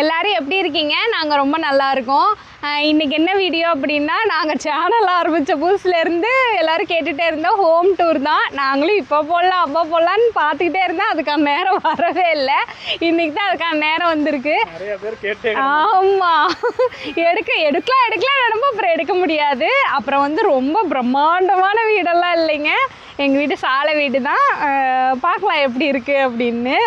எல்லாரும் எப்படி இருக்கீங்க? நாங்கள் ரொம்ப நல்லா இருக்கோம். இன்றைக்கி என்ன வீடியோ அப்படின்னா, நாங்கள் சேனல் ஆரம்பித்த புதுசுலேருந்து எல்லோரும் கேட்டுகிட்டே இருந்தோம் ஹோம் டூர் தான். நாங்களும் இப்போ போடலாம் அப்போ போடலான்னு பார்த்துக்கிட்டே இருந்தோம். அதுக்கான நேரம் வரவே இல்லை. இன்றைக்கி தான் அதுக்கான நேரம் வந்திருக்கு. ஆமாம், எடுக்கலாம் நினைப்போம், அப்புறம் எடுக்க முடியாது. அப்புறம் வந்து ரொம்ப பிரம்மாண்டமான வீடெல்லாம் இல்லைங்க, எங்கள் வீடு சாலை வீடு தான். பார்க்கலாம் எப்படி இருக்குது அப்படின்னு.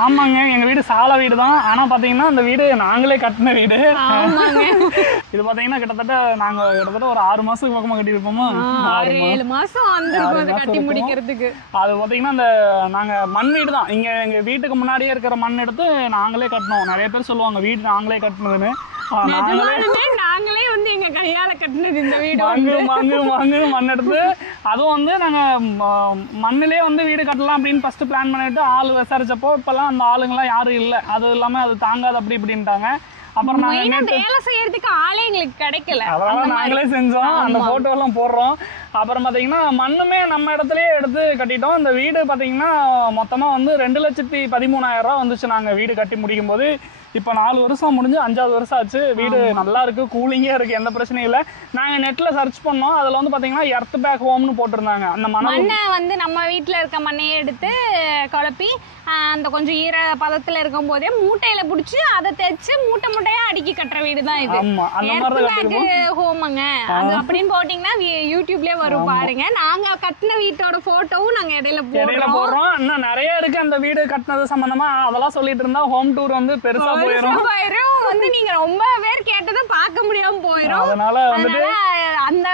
ஆமாங்க, எங்கள் வீடு சாலை வீடு தான். ஆனால் பார்த்தீங்கன்னா இந்த வீடு நாங்களே கட்டின வீடு. இது பார்த்தீங்கன்னா கிட்டத்தட்ட ஒரு 6 மாதத்துக்கு பக்கமாக கட்டியிருப்போமோ, 7 மாதம் வந்து கட்டி முடிக்கிறதுக்கு. அது பார்த்தீங்கன்னா நாங்கள் மண் வீடு தான். இங்கே எங்கள் வீட்டுக்கு முன்னாடியே இருக்கிற மண் எடுத்து நாங்களே கட்டினோம். நிறைய பேர் சொல்லுவாங்க வீடு நாங்களே கட்டினதுன்னு. நாங்களே வந்து எங்க கையால கட்டினது இந்த வீடு. மண் எடுத்து, அதுவும் வந்து நாங்க மண்ணிலே வந்து வீடு கட்டலாம் அப்படின்னு ஃபர்ஸ்ட் பிளான் பண்ணிட்டு ஆள் விசாரிச்சப்போ இப்பெல்லாம் அந்த ஆளுங்கெல்லாம் யாரும் இல்லை. அது இல்லாம அது தாங்காது அப்படி இப்படின்ட்டாங்க. அப்புறம் வேலை செய்யறதுக்கு ஆளே எங்களுக்கு கிடைக்கல. அதனால நாங்களே செஞ்சோம். அந்த போட்டோ எல்லாம் போடுறோம். அப்புறம் பாத்தீங்கன்னா மண்ணுமே நம்ம இடத்துலயே எடுத்து கட்டிட்டோம். இந்த வீடு பாத்தீங்கன்னா மொத்தமா வந்து 2,13,000 ரூபா வந்துச்சு நாங்க வீடு கட்டி முடிக்கும் போது. இப்போ 4 வருஷம் முடிஞ்சு 5வது வருஷம் ஆச்சு. வீடு நல்லா இருக்கு, கூலிங்கா இருக்கு, எந்த பிரச்சனையும் இல்லை. நாங்க நெட்ல சர்ச் பண்ணோம். அதுல வந்து பாத்தீங்கன்னா எர்த் பேக் ஹோம்னு போட்டிருந்தாங்க. அந்த மண்ணை வந்து நம்ம வீட்டுல இருக்க மண்ணையே எடுத்து குழப்பி அந்த கொஞ்சம் ஈர பதத்துல இருக்கும் போதே மூட்டையில புடிச்சு அதை தைச்சு மூட்டையா அடுக்கி கட்டுற வீடு தான் இது. ஹோமுங்க அது அப்படின்னு போட்டீங்கன்னா யூடியூப்லயே வரும் பாருங்க. நாங்க கட்டின வீட்டோட போட்டோவும் நாங்க இடையில போடுறோம். இன்னும் நிறைய இருக்கு அந்த வீடு கட்டினது சம்பந்தமா. அதெல்லாம் சொல்லிட்டு இருந்தா ஹோம் டூர் வந்து பெருசா போயிரும். வந்து நீங்க ரொம்ப பேர் கேட்டதை பார்க்க முடியாம போயிரும். அதனால அந்த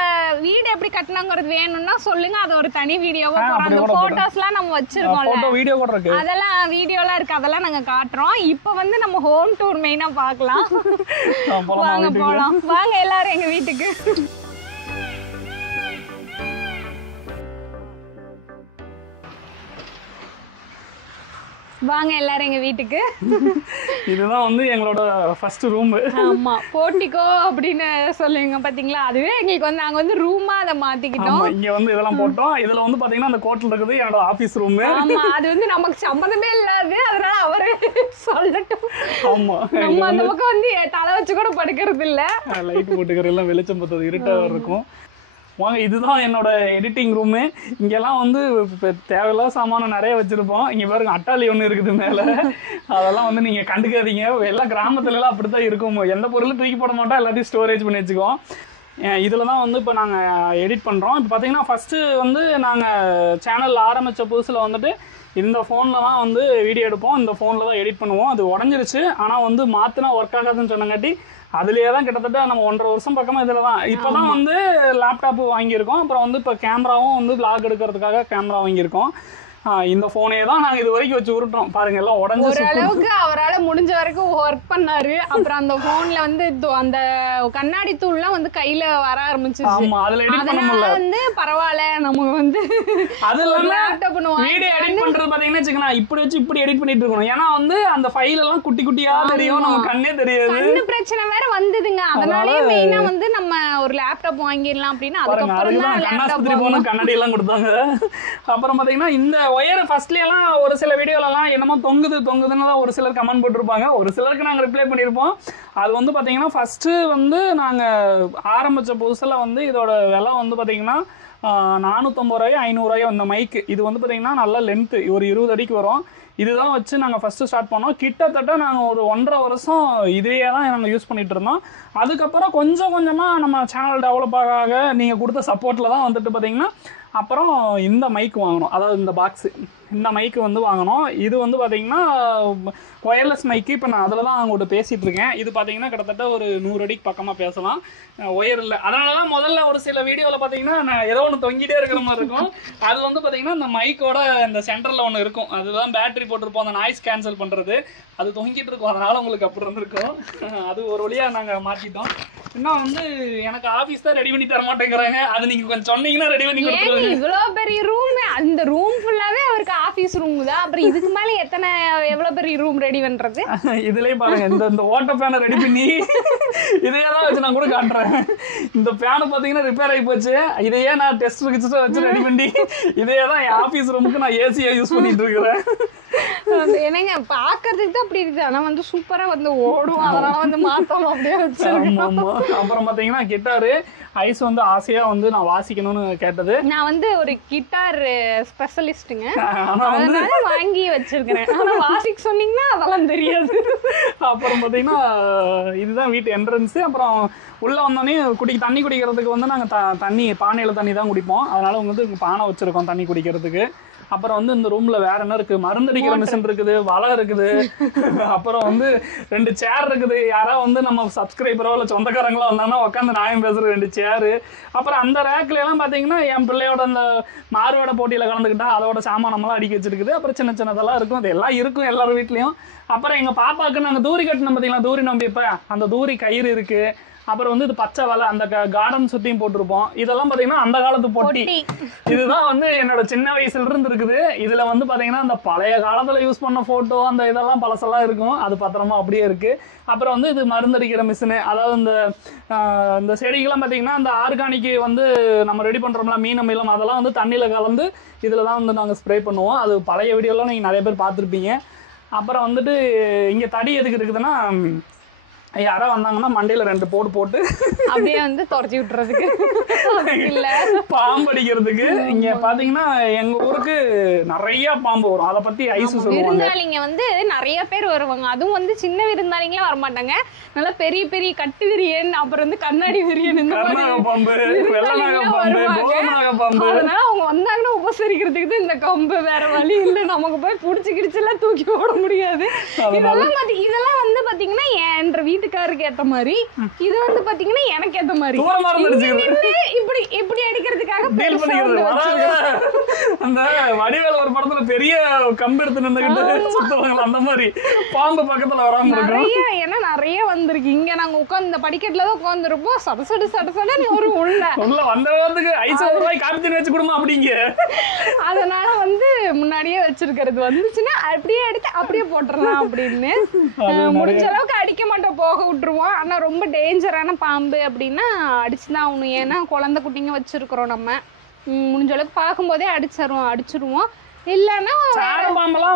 வீடு எப்படி கட்டினாங்கிறது வேணும்னா சொல்லுங்க, அது ஒரு தனி வீடியோவா போறோம். அந்த போட்டோஸ்லாம் நம்ம வச்சிருக்கோம்ல, வீடியோ கூட இருக்கு, அதெல்லாம் வீடியோலாம் இருக்கு, அதெல்லாம் நாங்க காட்டுறோம். இப்போ வந்து நம்ம ஹோம் டூர் மெயினா பார்க்கலாம். வாங்க போலாம், வாங்க எல்லாரும் எங்க வீட்டுக்கு. வாங்க எல்லாரும் எங்க வீட்டுக்கு. இதுதான் வந்து எங்களோட ஃபர்ஸ்ட் ரூம். ஆமா, போர்ட்டிகோ அப்படின்னு சொல்லுவீங்க பாத்தீங்களா, அதுவே எங்களுக்கு வந்து நாங்க வந்து ரூமா அதை மாத்திக்கிட்டோம். இங்க வந்து இதெல்லாம் போட்டோம். இதுல வந்து பாத்தீங்கன்னா அந்த கோட்ல இருக்குது என்னோட ஆபீஸ் ரூம். ஆமா, அது வந்து நமக்கு சம்பந்தமே இல்லாது, அதனால அவரே சொல்லட்டும். ஆமா, நம்ம அந்த பக்கம் வந்து தலை வச்சு கூட படுக்கிறது இல்ல. லைட் போட்டுக்கிற எல்லாம் வெளிச்சம் பத்தது இருட்டா இருக்கும். வாங்க, இதுதான் என்னோட எடிட்டிங் ரூமு. இங்கெல்லாம் வந்து தேவையில்லாத சாமானம் நிறைய வச்சிருப்போம். இங்க பாருங்க அட்டாளி ஒன்று இருக்குது மேல. அதெல்லாம் வந்து நீங்க கண்டுக்காதீங்க. எல்லாம் கிராமத்துல எல்லாம் அப்படித்தான் இருக்கும். எந்த பொருளும் தூக்கி போட மாட்டோம், எல்லாத்தையும் ஸ்டோரேஜ் பண்ணி வச்சுக்குவோம். இதில் தான் வந்து இப்போ நாங்கள் எடிட் பண்ணுறோம். இப்போ பார்த்தீங்கன்னா ஃபஸ்ட்டு வந்து நாங்கள் சேனல் ஆரம்பித்த புதுசில் வந்துட்டு இந்த ஃபோனில் தான் வந்து வீடியோ எடுப்போம், இந்த ஃபோனில் தான் எடிட் பண்ணுவோம். அது உடஞ்சிருச்சு. ஆனால் வந்து மாற்றினா ஒர்க் ஆகாதுன்னு சொன்னங்காட்டி அதுலேயே தான் கிட்டத்தட்ட நம்ம 1.5 வருஷம் பக்கமாக இதில் தான். இப்போ தான் வந்து லேப்டாப்பு வாங்கியிருக்கோம். அப்புறம் வந்து இப்போ கேமராவும் வந்து விளாக் எடுக்கிறதுக்காக கேமரா வாங்கியிருக்கோம். இந்த போனே தான் நாங்க இது வரைக்கும் வச்சு உருட்டோம். பாருங்க எல்லாம் உடஞ்சு ஓரளவுக்கு அவரால் முடிஞ்ச வரைக்கும் ஒர்க் பண்ணாரு. அப்புறம் அந்த போன்ல வந்து அந்த கண்ணாடி தூள்லாம் வந்து கையில வர ஆரம்பிச்சு. ஆமா, அதுல எடிட் பண்ண முடியல. வந்து பரவாயில்ல, நம்ம வந்து அது லேப்டாப் வீடியோ எடிட் பண்றது பாத்தீங்கன்னா வச்சுக்கோங்க, இப்படி வச்சு இப்படி எடிட் பண்ணிட்டு இருக்கணும். ஏன்னா வந்து அந்த ஃபைல் எல்லாம் குட்டி குட்டியா தெரியும், நம்ம கண்ணே தெரியாது. கண்ணு பிரச்சனை வேற வந்ததுங்க. அதனாலயே மெயினா வந்து நம்ம ஒரு லேப்டாப் வாங்கிடலாம் அப்படின்னு அதுக்கப்புறம் தான் கண்ணாஸ்பத்திரி போன கண்ணாடி எல்லாம் கொடுத்தாங்க. அப்புறம் பாத்தீங்கன்னா இந்த ஒயர் ஃபர்ஸ்ட்ல எல்லாம் ஒரு சில வீடியோல எல்லாம் என்னமோ தொங்குதுன்னு தான் ஒரு சிலர் கமெண்ட் போட்டிருப்பாங்க. ஒரு சிலருக்கு நாங்க ரிப்ளை பண்ணிருப்போம். அது வந்து பாத்தீங்கன்னா ஃபர்ஸ்ட் வந்து நாங்க ஆரம்பிச்ச புதுசுல வந்து இதோட விலை வந்து பாத்தீங்கன்னா 450 ரூபாய் 500 ரூபாய் அந்த மைக்கு. இது வந்து பாத்தீங்கன்னா நல்ல லென்த், ஒரு 20 அடிக்கு வரும். இதுதான் வச்சு நாங்கள் ஃபஸ்ட்டு ஸ்டார்ட் பண்ணோம். கிட்டத்தட்ட நாங்கள் ஒரு 1.5 வருஷம் இதையே தான் நாங்கள் யூஸ் பண்ணிட்டு இருந்தோம். அதுக்கப்புறம் கொஞ்சம் கொஞ்சமாக நம்ம சேனல் டெவலப் ஆக நீங்கள் கொடுத்த சப்போர்ட்டில் தான் வந்துட்டு பார்த்தீங்கன்னா அப்புறம் இந்த மைக் வாங்கினோம். அதாவது இந்த பாக்ஸு, இந்த மைக்கு வந்து வாங்கினோம். இது வந்து பார்த்தீங்கன்னா ஒயர்லெஸ் மைக்கு. இப்போ நான் அதில் தான் அவங்கள்ட்ட பேசிகிட்டு இருக்கேன். இது பார்த்தீங்கன்னா கிட்டத்தட்ட ஒரு 100 அடிக்கு பக்கமாக பேசலாம். ஒயர் இல்லை. அதனால தான் முதல்ல ஒரு சில வீடியோவில் பார்த்தீங்கன்னா நான் ஏதோ ஒன்று தொங்கிட்டே இருக்கிற மாதிரி இருக்கும். அது வந்து பார்த்தீங்கன்னா இந்த மைக்கோட இந்த சென்டரில் ஒன்று இருக்கும். அதுதான் பேட்டரி போட்டிருப்போம், அந்த நாய்ஸ் கேன்சல் பண்ணுறது. அது தொங்கிட்டு இருக்கும். அதனால உங்களுக்கு அப்படி இருந்திருக்கும். அது ஒரு வழியாக நாங்கள் மாற்றிட்டோம். இன்னும் வந்து எனக்கு ஆஃபீஸ் தான் ரெடி பண்ணி தர மாட்டேங்கிறாங்க. அது நீங்கள் கொஞ்சம் சொன்னீங்கன்னா ரெடி பண்ணி கொடுத்துருவாங்க. இவ்வளோ பெரிய ரூம், அந்த ரூம் ஃபுல்லாகவே அவருக்கு ஆஃபீஸ் ரூம் தான். அப்புறம் இதுக்கு மேலே எவ்வளோ பெரிய ரூம் ரெடி பண்ணுறது? இதுலேயே பாருங்க, இந்த ஓட்டர் ஃபேனை ரெடி பண்ணி இதையே தான் வச்சு நான் கூட காட்டுறேன். இந்த ஃபேனு பார்த்தீங்கன்னா ரிப்பேர் ஆகி போச்சு. இதையே நான் டெஸ்ட் வச்சு ரெடி பண்ணி இதையே தான் என் ஆஃபீஸ் ரூமுக்கு நான் ஏசியாக யூஸ் பண்ணிட்டு இருக்கிறேன். என்னங்க பாக்குறதுக்கு தான் அப்படி இருக்குது, ஆனா வந்து சூப்பரா வந்து ஓடும், அதனால வந்து மாத்தாம அப்படியே வச்சிருக்கேன். அப்புறம் பாத்தீங்கன்னா கிட்டாரு ஐஸ் வந்து ஆசையா வந்து நான் வாசிக்கணும்னு கேட்டது. நான் வந்து ஒரு கிட்டார் ஸ்பெஷலிஸ்ட்டுங்க, அதனால வாங்கி வச்சிருக்கிறேன். ஆனா வாசிக்க சொன்னீங்கன்னா அதெல்லாம் தெரியாது. அப்புறம் பாத்தீங்கன்னா இதுதான் வீட்டு என்ட்ரன்ஸ். அப்புறம் உள்ள வந்தோடனே தண்ணி குடிக்கிறதுக்கு வந்து நாங்க தண்ணி பானையில தண்ணி தான் குடிப்போம், அதனால வந்து பானை வச்சிருக்கோம் தண்ணி குடிக்கிறதுக்கு. அப்புறம் வந்து இந்த ரூம்ல வேற என்ன இருக்கு, மருந்தடிக்கிற மிஷின் இருக்குது, வலை இருக்குது, அப்புறம் வந்து 2 சேர் இருக்குது. யாராவது வந்து நம்ம சப்ஸ்கிரைபரோ இல்லை சொந்தக்காரங்களோ வந்தாங்கன்னா உட்காந்து நியாயம் பேசுற 2 சேரு. அப்புறம் அந்த ரேக்ல எல்லாம் பாத்தீங்கன்னா என் பிள்ளையோட அந்த மாறுவேட போட்டியில கலந்துக்கிட்டா அதோட சாமானமெல்லாம் அடுக்கி வச்சிருக்குது. அப்புறம் சின்ன சின்னதெல்லாம் இருக்கும், அது எல்லாம் இருக்கும் எல்லாரும் வீட்லயும். அப்புறம் எங்க பாப்பாவுக்கு நாங்க தூரி கட்டினோம் பாத்தீங்களா, தூரி நம்பிப்ப அந்த தூரி கயிறு இருக்கு. அப்புறம் வந்து இது பச்சை வலை அந்த கார்டன் சுத்தியும் போட்டிருப்போம். இதெல்லாம் பாத்தீங்கன்னா அந்த காலத்து பொட்டி. இதுதான் வந்து என்னோட சின்ன வயசுல இருந்து இருக்குது. இதுல வந்து பாத்தீங்கன்னா அந்த பழைய காலத்துல யூஸ் பண்ண போட்டோ அந்த இதெல்லாம் பழசெல்லாம் இருக்கும், அது பத்திரமா அப்படியே இருக்கு. அப்புறம் வந்து இது மருந்தடிக்கிற மிஷினு, அதாவது இந்த செடிகள்லாம் பாத்தீங்கன்னா அந்த ஆர்கானிக் வந்து நம்ம ரெடி பண்றோம்ல, மீன் அமிலம், அதெல்லாம் வந்து தண்ணியில கலந்து இதுல தான் வந்து நாங்க ஸ்ப்ரே பண்ணுவோம். அது பழைய வீடியோலாம் நீங்க நிறைய பேர் பார்த்துருப்பீங்க. அப்புறம் வந்துட்டு இங்க தடி எதுக்கு இருக்குதுன்னா, யாரோ வந்தாங்கன்னா மண்டையில 2 போட்டு அப்படியே வந்து தொடச்சி விட்டுறதுக்கு, இல்ல பாம்பு அடிக்கிறதுக்கு. இங்க பாத்தீங்கன்னா எங்க ஊருக்கு நிறைய பாம்பு வரும், அதை பத்தி ஐஸ் சொல்லுவாங்க. விருந்தாளிங்க வந்து நிறைய பேர் வருவாங்க, அதுவும் வந்து சின்ன விருந்தாளிங்களே வரமாட்டாங்க, நல்லா பெரிய பெரிய கட்டு விரியன், அப்புறம் வந்து கண்ணாடி விரியன், இந்த மாதிரி பாம்பு, வெள்ளநாக பாம்பு, கோலநாக பாம்பு. அதனால அவங்க வந்தாங்கன்னா உபசரிக்கிறதுக்கு தான் இந்த கம்பு, வேற வழி இல்ல, நமக்கு போய் புடிச்சு கிடிச்செல்லாம் தூக்கி போட முடியாது. இதெல்லாம் வந்து பாத்தீங்கன்னா என்ற வீட்டுக்காருக்கு ஏத்த மாதிரி, இது வந்து பாத்தீங்கன்னா எனக்கு ஏத்த மாதிரி இப்படி இப்படி அடிக்கிறதுக்காக அந்த வடிவேல ஒரு படத்துல பெரிய கம்பு எடுத்து நின்னுகிட்டு சுத்துவாங்க, அந்த மாதிரி பாம்பு பக்கத்துல வராம இருக்கும். ஏன்னா நிறைய வந்திருக்கு. இங்க நாங்க உட்கார்ந்து இந்த படிக்கட்டுல தான் உட்கார்ந்துருப்போம், சடசடு ஒரு உள்ள வந்ததுக்கு ஐஸ் ஒரு ரூபாய் காப்பி தண்ணி வச்சு கொடுமா அப்படிங்க. அதனால வந்து முன்னாடியே வச்சிருக்கிறது, வந்துச்சுன்னா அப்படியே எடுத்து அப்படியே போட்டுடலாம் அப்படின்னு. முடிஞ்ச அளவுக்கு அடிக்க மாட்டோம், போக விட்டுருவோம். ஆனா ரொம்ப டேஞ்சரான பாம்பு அப்படின்னா அடிச்சுதான் ஆகணும், ஏன்னா குழந்தை குட்டிங்க வச்சிருக்கிறோம் நம்ம. முடிஞ்ச அளவுக்கு பார்க்கும்போதே அடிச்சிருவோம். இல்லன்னா சாரப்பாம்பெல்லாம்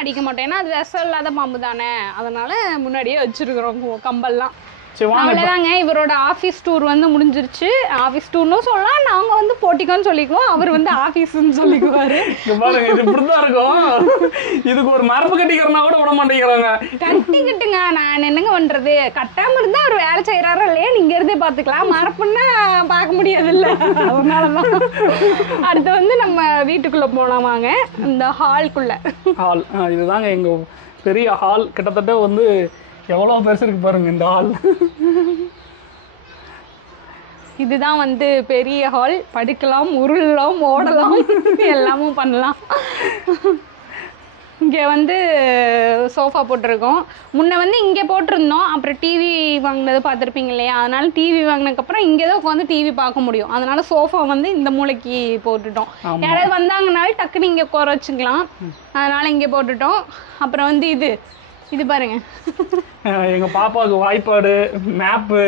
அடிக்க மாட்டோம், ஏன்னா அது விஷம் இல்லாத பாம்பு தானே, அதனால முன்னாடியே வச்சிருக்கிறோம் கம்பெல்லாம். அவ்வளவுதாங்க, இவரோட ஆபீஸ் டூர் வந்து முடிஞ்சிருச்சு. ஆபீஸ் டூர்னு சொல்லலாம், நாங்க வந்து போட்டிக்கோன்னு சொல்லிக்குவோம், அவர் வந்து ஆபீஸ்ன்னு சொல்லிக்குவாரு. இப்படிதான் இருக்கும். இதுக்கு ஒரு மரபு கட்டிக்கிறனா கூட விட மாட்டேங்கிறாங்க. கட்டிக்கிட்டுங்க, நான் என்னங்க பண்றது, கட்டாம இருந்தா அவர் வேலை செய்யறாரா இல்லையா நீங்க இருந்தே பாத்துக்கலாம், மரப்புன்னா பார்க்க முடியாது இல்ல, அதனாலதான். அடுத்து வந்து நம்ம வீட்டுக்குள்ள போனோமாங்க, இந்த ஹால்குள்ள. ஹால் இதுதாங்க எங்க பெரிய ஹால், கிட்டத்தட்ட வந்து எவ்வளவு பெருசு இருக்கு பாருங்க இந்த ஹால். இதுதான் வந்து பெரிய ஹால், படுக்கலாம், உருளலாம், ஓடலாம், எல்லாமும் பண்ணலாம். இங்கே வந்து சோஃபா போட்டிருக்கோம். முன்ன வந்து இங்கே போட்டிருந்தோம், அப்புறம் டிவி வாங்கினது பார்த்துருப்பீங்க இல்லையா, அதனால டிவி வாங்கினதுக்கப்புறம் இங்கே தான் உட்காந்து டிவி பார்க்க முடியும், அதனால சோஃபா வந்து இந்த மூளைக்கு போட்டுட்டோம். யாராவது வந்தாங்கனாலும் டக்குன்னு இங்கே உட்கார வச்சுக்கலாம், அதனால இங்கே போட்டுட்டோம். அப்புறம் வந்து இது பாருங்க, எங்க பாப்பாவுக்கு வாய்ப்பாடு, மேப்பு,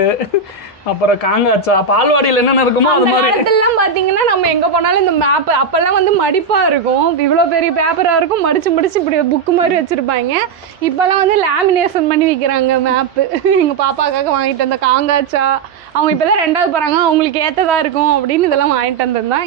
அப்புறம் காங்காச்சா, பால்வாடியில் என்னென்ன இருக்குமோ அது மாதிரி. அதெல்லாம் பாத்தீங்கன்னா நம்ம எங்க போனாலும் இந்த மேப், அப்பெல்லாம் வந்து மடிப்பா இருக்கும், இவ்வளவு பெரிய பேப்பரா இருக்கும், மடிச்சு இப்படி புக்கு மாதிரி வச்சிருப்பாங்க. இப்பெல்லாம் வந்து லேமினேஷன் பண்ணி வைக்கிறாங்க மேப்பு. எங்க பாப்பாக்காக வாங்கிட்டு வந்த காங்காச்சா, அவங்க இப்பதான் 2வது போறாங்க, அவங்களுக்கு ஏத்ததா இருக்கும் அப்படின்னு இதெல்லாம் வாங்கிட்டு வந்திருந்தான்.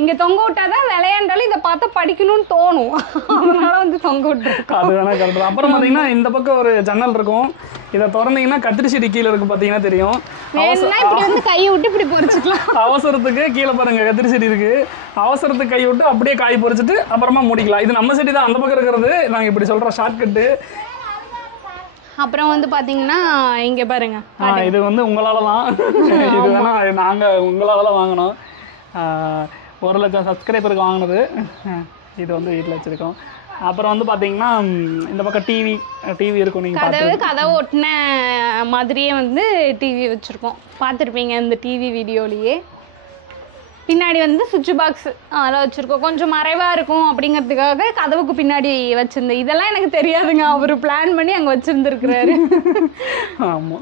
இங்க தொங்க விட்டாதான் விளையாண்டாலும் இதை பார்த்தா படிக்கணும்னு தோணும், அதனால வந்து தொங்க விட்டுருக்கோம். அது வேணா கரெக்ட். அப்புறம் பாத்தீங்கன்னா இந்த பக்கம் ஒரு ஜன்னல் இருக்கும், இதை திறந்தீங்கன்னா கத்திரி செடி கீழே இருக்கு பாத்தீங்கன்னா தெரியும். இப்படி வந்து கையை விட்டு இப்படி பொறிச்சுக்கலாம். அவசரத்துக்கு கீழே பாருங்க கத்திரி செடி இருக்கு, அவசரத்துக்கு கை விட்டு அப்படியே காய் பொறிச்சிட்டு அப்புறமா முடிக்கலாம். இது நம்ம செடி தான், அந்த பக்கம் இருக்கிறது நாங்க இப்படி சொல்றோம் ஷார்ட்கட்டு. அப்புறம் வந்து பாத்தீங்கன்னா இங்க பாருங்க, இது வந்து உங்களாலதான், இது வேணா நாங்க உங்களாலதான் வாங்கினோம். 1 லட்சம் சப்ஸ்கிரைபருக்கு வாங்கினது. இது வந்து வீட்டில் வச்சிருக்கோம். அப்புறம் வந்து பாத்தீங்கன்னா இந்த பக்கம் டிவி இருக்கும், நீங்க கதவு ஒட்டின மாதிரியே வந்து டிவி வச்சிருக்கோம், பார்த்துருப்பீங்க இந்த டிவி வீடியோலயே. பின்னாடி வந்து சுவிட்ச் பாக்ஸ் அதெல்லாம் வச்சிருக்கோம், கொஞ்சம் மறைவா இருக்கும் அப்படிங்கிறதுக்காக கதவுக்கு பின்னாடி வச்சிருந்தேன். இதெல்லாம் எனக்கு தெரியாதுங்க, அவர் பிளான் பண்ணி அங்க வச்சிருந்துருக்கிறாரு. ஆமா.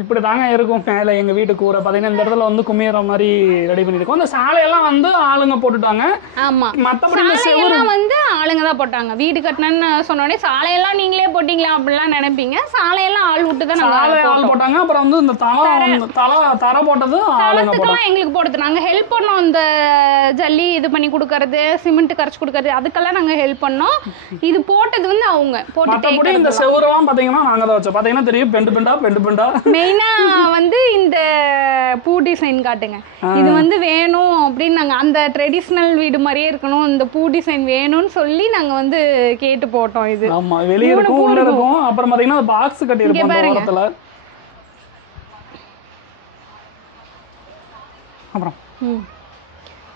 இப்படி தாங்க இருக்கும் மேலே எங்கள் வீட்டு கூரை பார்த்தீங்கன்னா இந்த இடத்துல வந்து குமியற மாதிரி ரெடி பண்ணியிருக்கோம். இந்த சாலையெல்லாம் வந்து ஆளுங்க போட்டுட்டாங்க. ஆமாம், மற்றபடி இந்த சாலையெல்லாம் வந்து ஆளுங்க தான் போட்டாங்க. வீடு கட்டணும்னு சொன்னோடனே சாலையெல்லாம் நீங்களே போட்டிங்களா அப்படிலாம் நினைப்பீங்க. சாலையெல்லாம் ஆள் விட்டு தான் சாலை ஆள் போட்டாங்க. அப்புறம் வந்து இந்த தரை போட்டது ஆளுங்க போட்டாங்க. எங்களுக்கு போடுறது நாங்கள் ஹெல்ப் பண்ணோம். இந்த ஜல்லி இது பண்ணி கொடுக்கறது, சிமெண்ட் கரைச்சி கொடுக்கறது, அதுக்கெல்லாம் நாங்கள் ஹெல்ப் பண்ணோம். இது போட்டது வந்து அவங்க போட்டு. இந்த செவரெல்லாம் பார்த்தீங்கன்னா நாங்கள் தான் வச்சோம். பார்த்தீங்கன்னா தெரியும் பெண்டு பெண்டா. மெயினா வந்து இந்த பூ டிசைன் காட்டுங்க, இது வந்து வேணும் அப்படின்னு நாங்க அந்த ட்ரெடிஷ்னல் வீடு மாதிரியே இருக்கணும், இந்த பூ டிசைன் வேணும்னு சொல்லி நாங்க வந்து கேட்டு போட்டோம். இது ஆமா, வெளிய இருக்கும் உள்ள இருக்கும். அப்புறம் பாத்தீங்கன்னா பாக்ஸ் கட்டி இருக்கும் அந்த ஓரத்துல.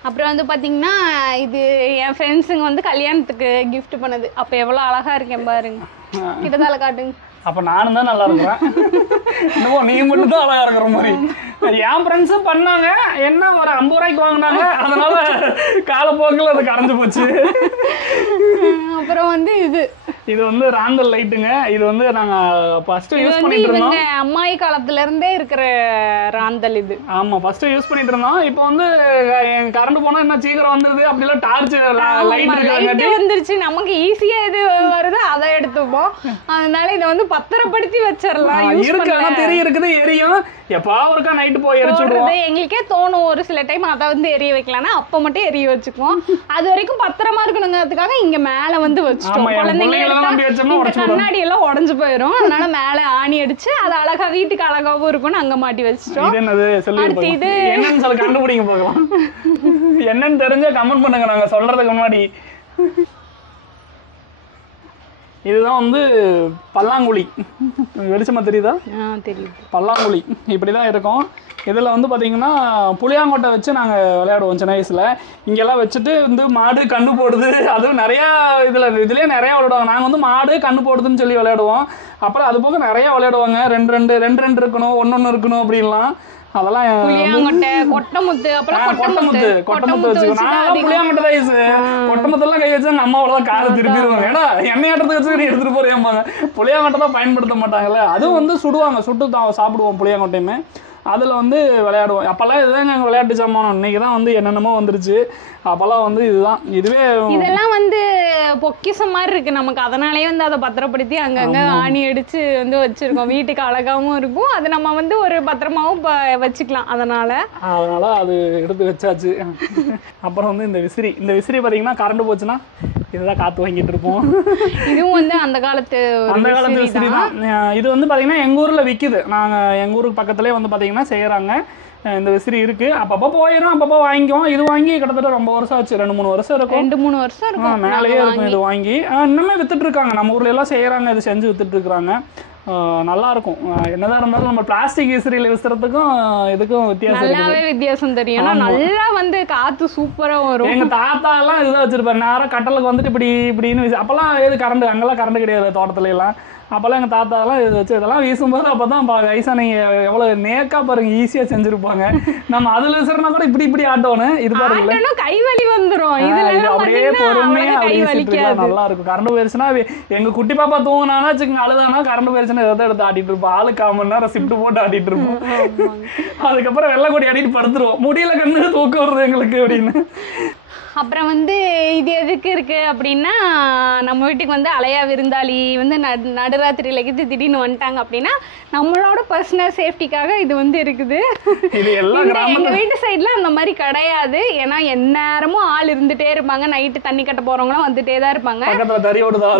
அப்புறம் வந்து பாத்தீங்கன்னா இது என் ஃப்ரெண்ட்ஸுங்க வந்து கல்யாணத்துக்கு கிஃப்ட் பண்ணது. அப்ப எவ்வளவு அழகா இருக்கேன் பாருங்க. கிட்டதால காட்டுங்க. அப்ப நானும் தான் நல்லா இருக்கிறேன். இன்னும் நீங்க மட்டும் தான் அழகா இருக்கிற மாதிரி. என் ஃப்ரெண்ட்ஸும் பண்ணாங்க, என்ன ஒரு 50 ரூபாய்க்கு வாங்கினாங்க, அதனால காலப்போக்கில் அது கரைஞ்சு போச்சு. அப்புறம் வந்து இது வந்து ராந்தல் லைட்டுங்க. இது வந்து நாங்க ஃபர்ஸ்ட் யூஸ் பண்ணிட்டு இருந்தோம். அம்மாயி காலத்துல இருந்தே இருக்கிற ராந்தல் இது. ஆமா, ஃபர்ஸ்ட் யூஸ் பண்ணிட்டு இருந்தோம். இப்போ வந்து கரண்ட் போனா என்ன சீக்கிரம் வந்துருது, அப்படி எல்லாம் டார்ச் லைட் வந்துருச்சு, நமக்கு ஈஸியா இது வருது, அதை எடுத்துப்போம். அதனால இதை வந்து பத்திரப்படுத்தி வச்சிடலாம். இருக்கு, ஆனா தெரிய இருக்குது, எரியும். எப்பா ஒருக்கா நைட்டு போய் எரிச்சு விடுவோம். எங்களுக்கே தோணும் ஒரு சில டைம் அதை வந்து எரிய வைக்கலாம்னா அப்ப மட்டும் எரிய வச்சுக்குவோம். அது வரைக்கும் பத்திரமா இருக்கணுங்கிறதுக்காக இங்க மேல வந்து வச்சுட்டோம். குழந்தைங்க கண்ணாடி எல்லாம் உடஞ்சு போயிரும், அதனால மேல ஆணி அடிச்சு அது அழகா வீட்டுக்கு அழகாவும் இருக்கும்னு அங்க மாட்டி வச்சுட்டோம். இது என்னன்னு சொல்லி கண்டுபிடிங்க போகலாம். என்னன்னு தெரிஞ்சா கமெண்ட் பண்ணுங்க, நாங்க சொல்றதுக்கு முன்னாடி. இதுதான் வந்து பல்லாங்குழி. வெளிச்சமா தெரியுதா? தெரியுது. பல்லாங்குழி இப்படிதான் இருக்கும். இதில் வந்து பார்த்தீங்கன்னா புளியாங்கொட்டை வச்சு நாங்கள் விளையாடுவோம் சின்ன வயசில். இங்கெல்லாம் வச்சுட்டு வந்து மாடு கண்ணு போடுது, அதுவும் நிறையா இதுலேயே நிறையா விளையாடுவாங்க. நாங்கள் வந்து மாடு கண்ணு போடுதுன்னு சொல்லி விளையாடுவோம். அப்புறம் அது போக நிறையா விளையாடுவாங்க. ரெண்டு இருக்கணும், ஒன்று இருக்கணும் அப்படின்லாம். அதெல்லாம் கொட்டமுத்து வச்சுக்கோ. நான் புளியாங்கொட்டை தான் யூஸ். கொட்டமுத்தெல்லாம் கை வச்சா நம்ம அவ்வளோதான் காரை திருப்பிடுவாங்க. ஏன்னா எண்ணெயாட்டத்தை வச்சு நீ எடுத்துகிட்டு போறேம்பாங்க. புளியாங்கொட்டை தான் பயன்படுத்த மாட்டாங்கல்ல. அதுவும் வந்து சுடுவாங்க, சுட்டு தான் சாப்பிடுவோம் புளியாங்கொட்டையுமே. அதில் வந்து விளையாடுவோம். அப்போல்லாம் இதுதான் எங்கள் விளையாட்டு சாமானம். இன்னைக்கு தான் வந்து என்னென்னமோ வந்துருச்சு. அப்போல்லாம் வந்து இதெல்லாம் வந்து பொக்கிஷம் மாதிரி இருக்கு நமக்கு. அதனாலேயே வந்து அதை பத்திரப்படுத்தி அங்கங்க ஆணி அடிச்சு வந்து வச்சிருக்கோம். வீட்டுக்கு அழகாவும் இருக்கும், அது நம்ம வந்து ஒரு பத்திரமாவும் வச்சுக்கலாம். அதனால அது எடுத்து வச்சாச்சு. அப்புறம் வந்து இந்த விசிறி பார்த்தீங்கன்னா கரண்ட் போச்சுன்னா இதுதான் காத்து வாங்கிட்டு இருப்போம். இதுவும் வந்து அந்த காலத்து விசிறி தான். இது வந்து பார்த்தீங்கன்னா எங்கள் ஊரில் விற்கிது. நாங்கள் எங்கள் ஊருக்கு பக்கத்துலேயே வந்து பார்த்தீங்கன்னா செய்கிறாங்க. இந்த விசிறி இருக்கு. அப்பப்போ போயிடும், அப்பப்போ வாங்கிக்குவோம். இது வாங்கி கிட்டத்தட்ட ரொம்ப வருஷம் ஆச்சு. 2-3 வருஷம் இருக்கும். 2-3 வருஷம் இருக்கும். மேலேயே இருக்கும். இது வாங்கி இன்னுமே வித்துட்டு இருக்காங்க. நம்ம ஊர்ல எல்லாம் செய்யறாங்க, இது செஞ்சு வித்துட்டு இருக்காங்க. நல்லா இருக்கும். என்னதான் இருந்தாலும் நம்ம பிளாஸ்டிக் விசிறியில விசுறதுக்கும் இதுக்கும் வித்தியாசம் தெரியும். நல்லா வந்து காத்து சூப்பரா வரும். எங்க தாத்தா எல்லாம் இதுதான் வச்சிருப்பாரு. நேரம் கட்டலுக்கு வந்துட்டு இப்படின்னு அப்பெல்லாம் ஏது கரண்ட், அங்கெல்லாம் கரண்ட் கிடையாது தோட்டத்துல எல்லாம். அப்போல்லாம் எங்கள் தாத்தாலாம் இது வச்சு இதெல்லாம் வீசும்போது அப்போ தான் வயசானீங்க எவ்வளோ நேக்கா பாருங்க, ஈஸியாக செஞ்சுருப்பாங்க. நம்ம அதில் விசுறனா கூட இப்படி ஆட்டோன்னு இது பாருங்க, கைவலி வந்துடும். அப்படியே பொறுமையாக நல்லா இருக்கும். கரண்ட் போயிருச்சுன்னா எங்கள் குட்டி பாப்பா தூங்கினானா வச்சுக்கோங்க, அழுதானா கரண்ட் போயிருச்சுன்னா எதை எடுத்து ஆட்டிட்டு இருப்போம். ஆளு 1/4 மணி நேரம் ஷிஃப்ட் போட்டு ஆட்டிட்டு இருப்போம். அதுக்கப்புறம் வெள்ளை ஆட்டிட்டு படுத்துருவோம். முடியல கண்ணு தூக்கம் வருது எங்களுக்கு அப்படின்னு. அப்புறம் வந்து இது எதுக்கு இருக்கு அப்படின்னா, நம்ம வீட்டுக்கு வந்து அலையா விருந்தாளி வந்து நடுராத்திரியில திடீர்னு வந்துட்டாங்க அப்படின்னா நம்மளோட பர்சனல் சேஃப்டிக்காக இது வந்து இருக்குது. எங்க வீட்டு சைட்ல அந்த மாதிரி கிடையாது. ஏன்னா எந்நேரமும் ஆள் இருந்துட்டே இருப்பாங்க. நைட்டு தண்ணி கட்ட போறவங்களும் வந்துட்டே தான் இருப்பாங்க.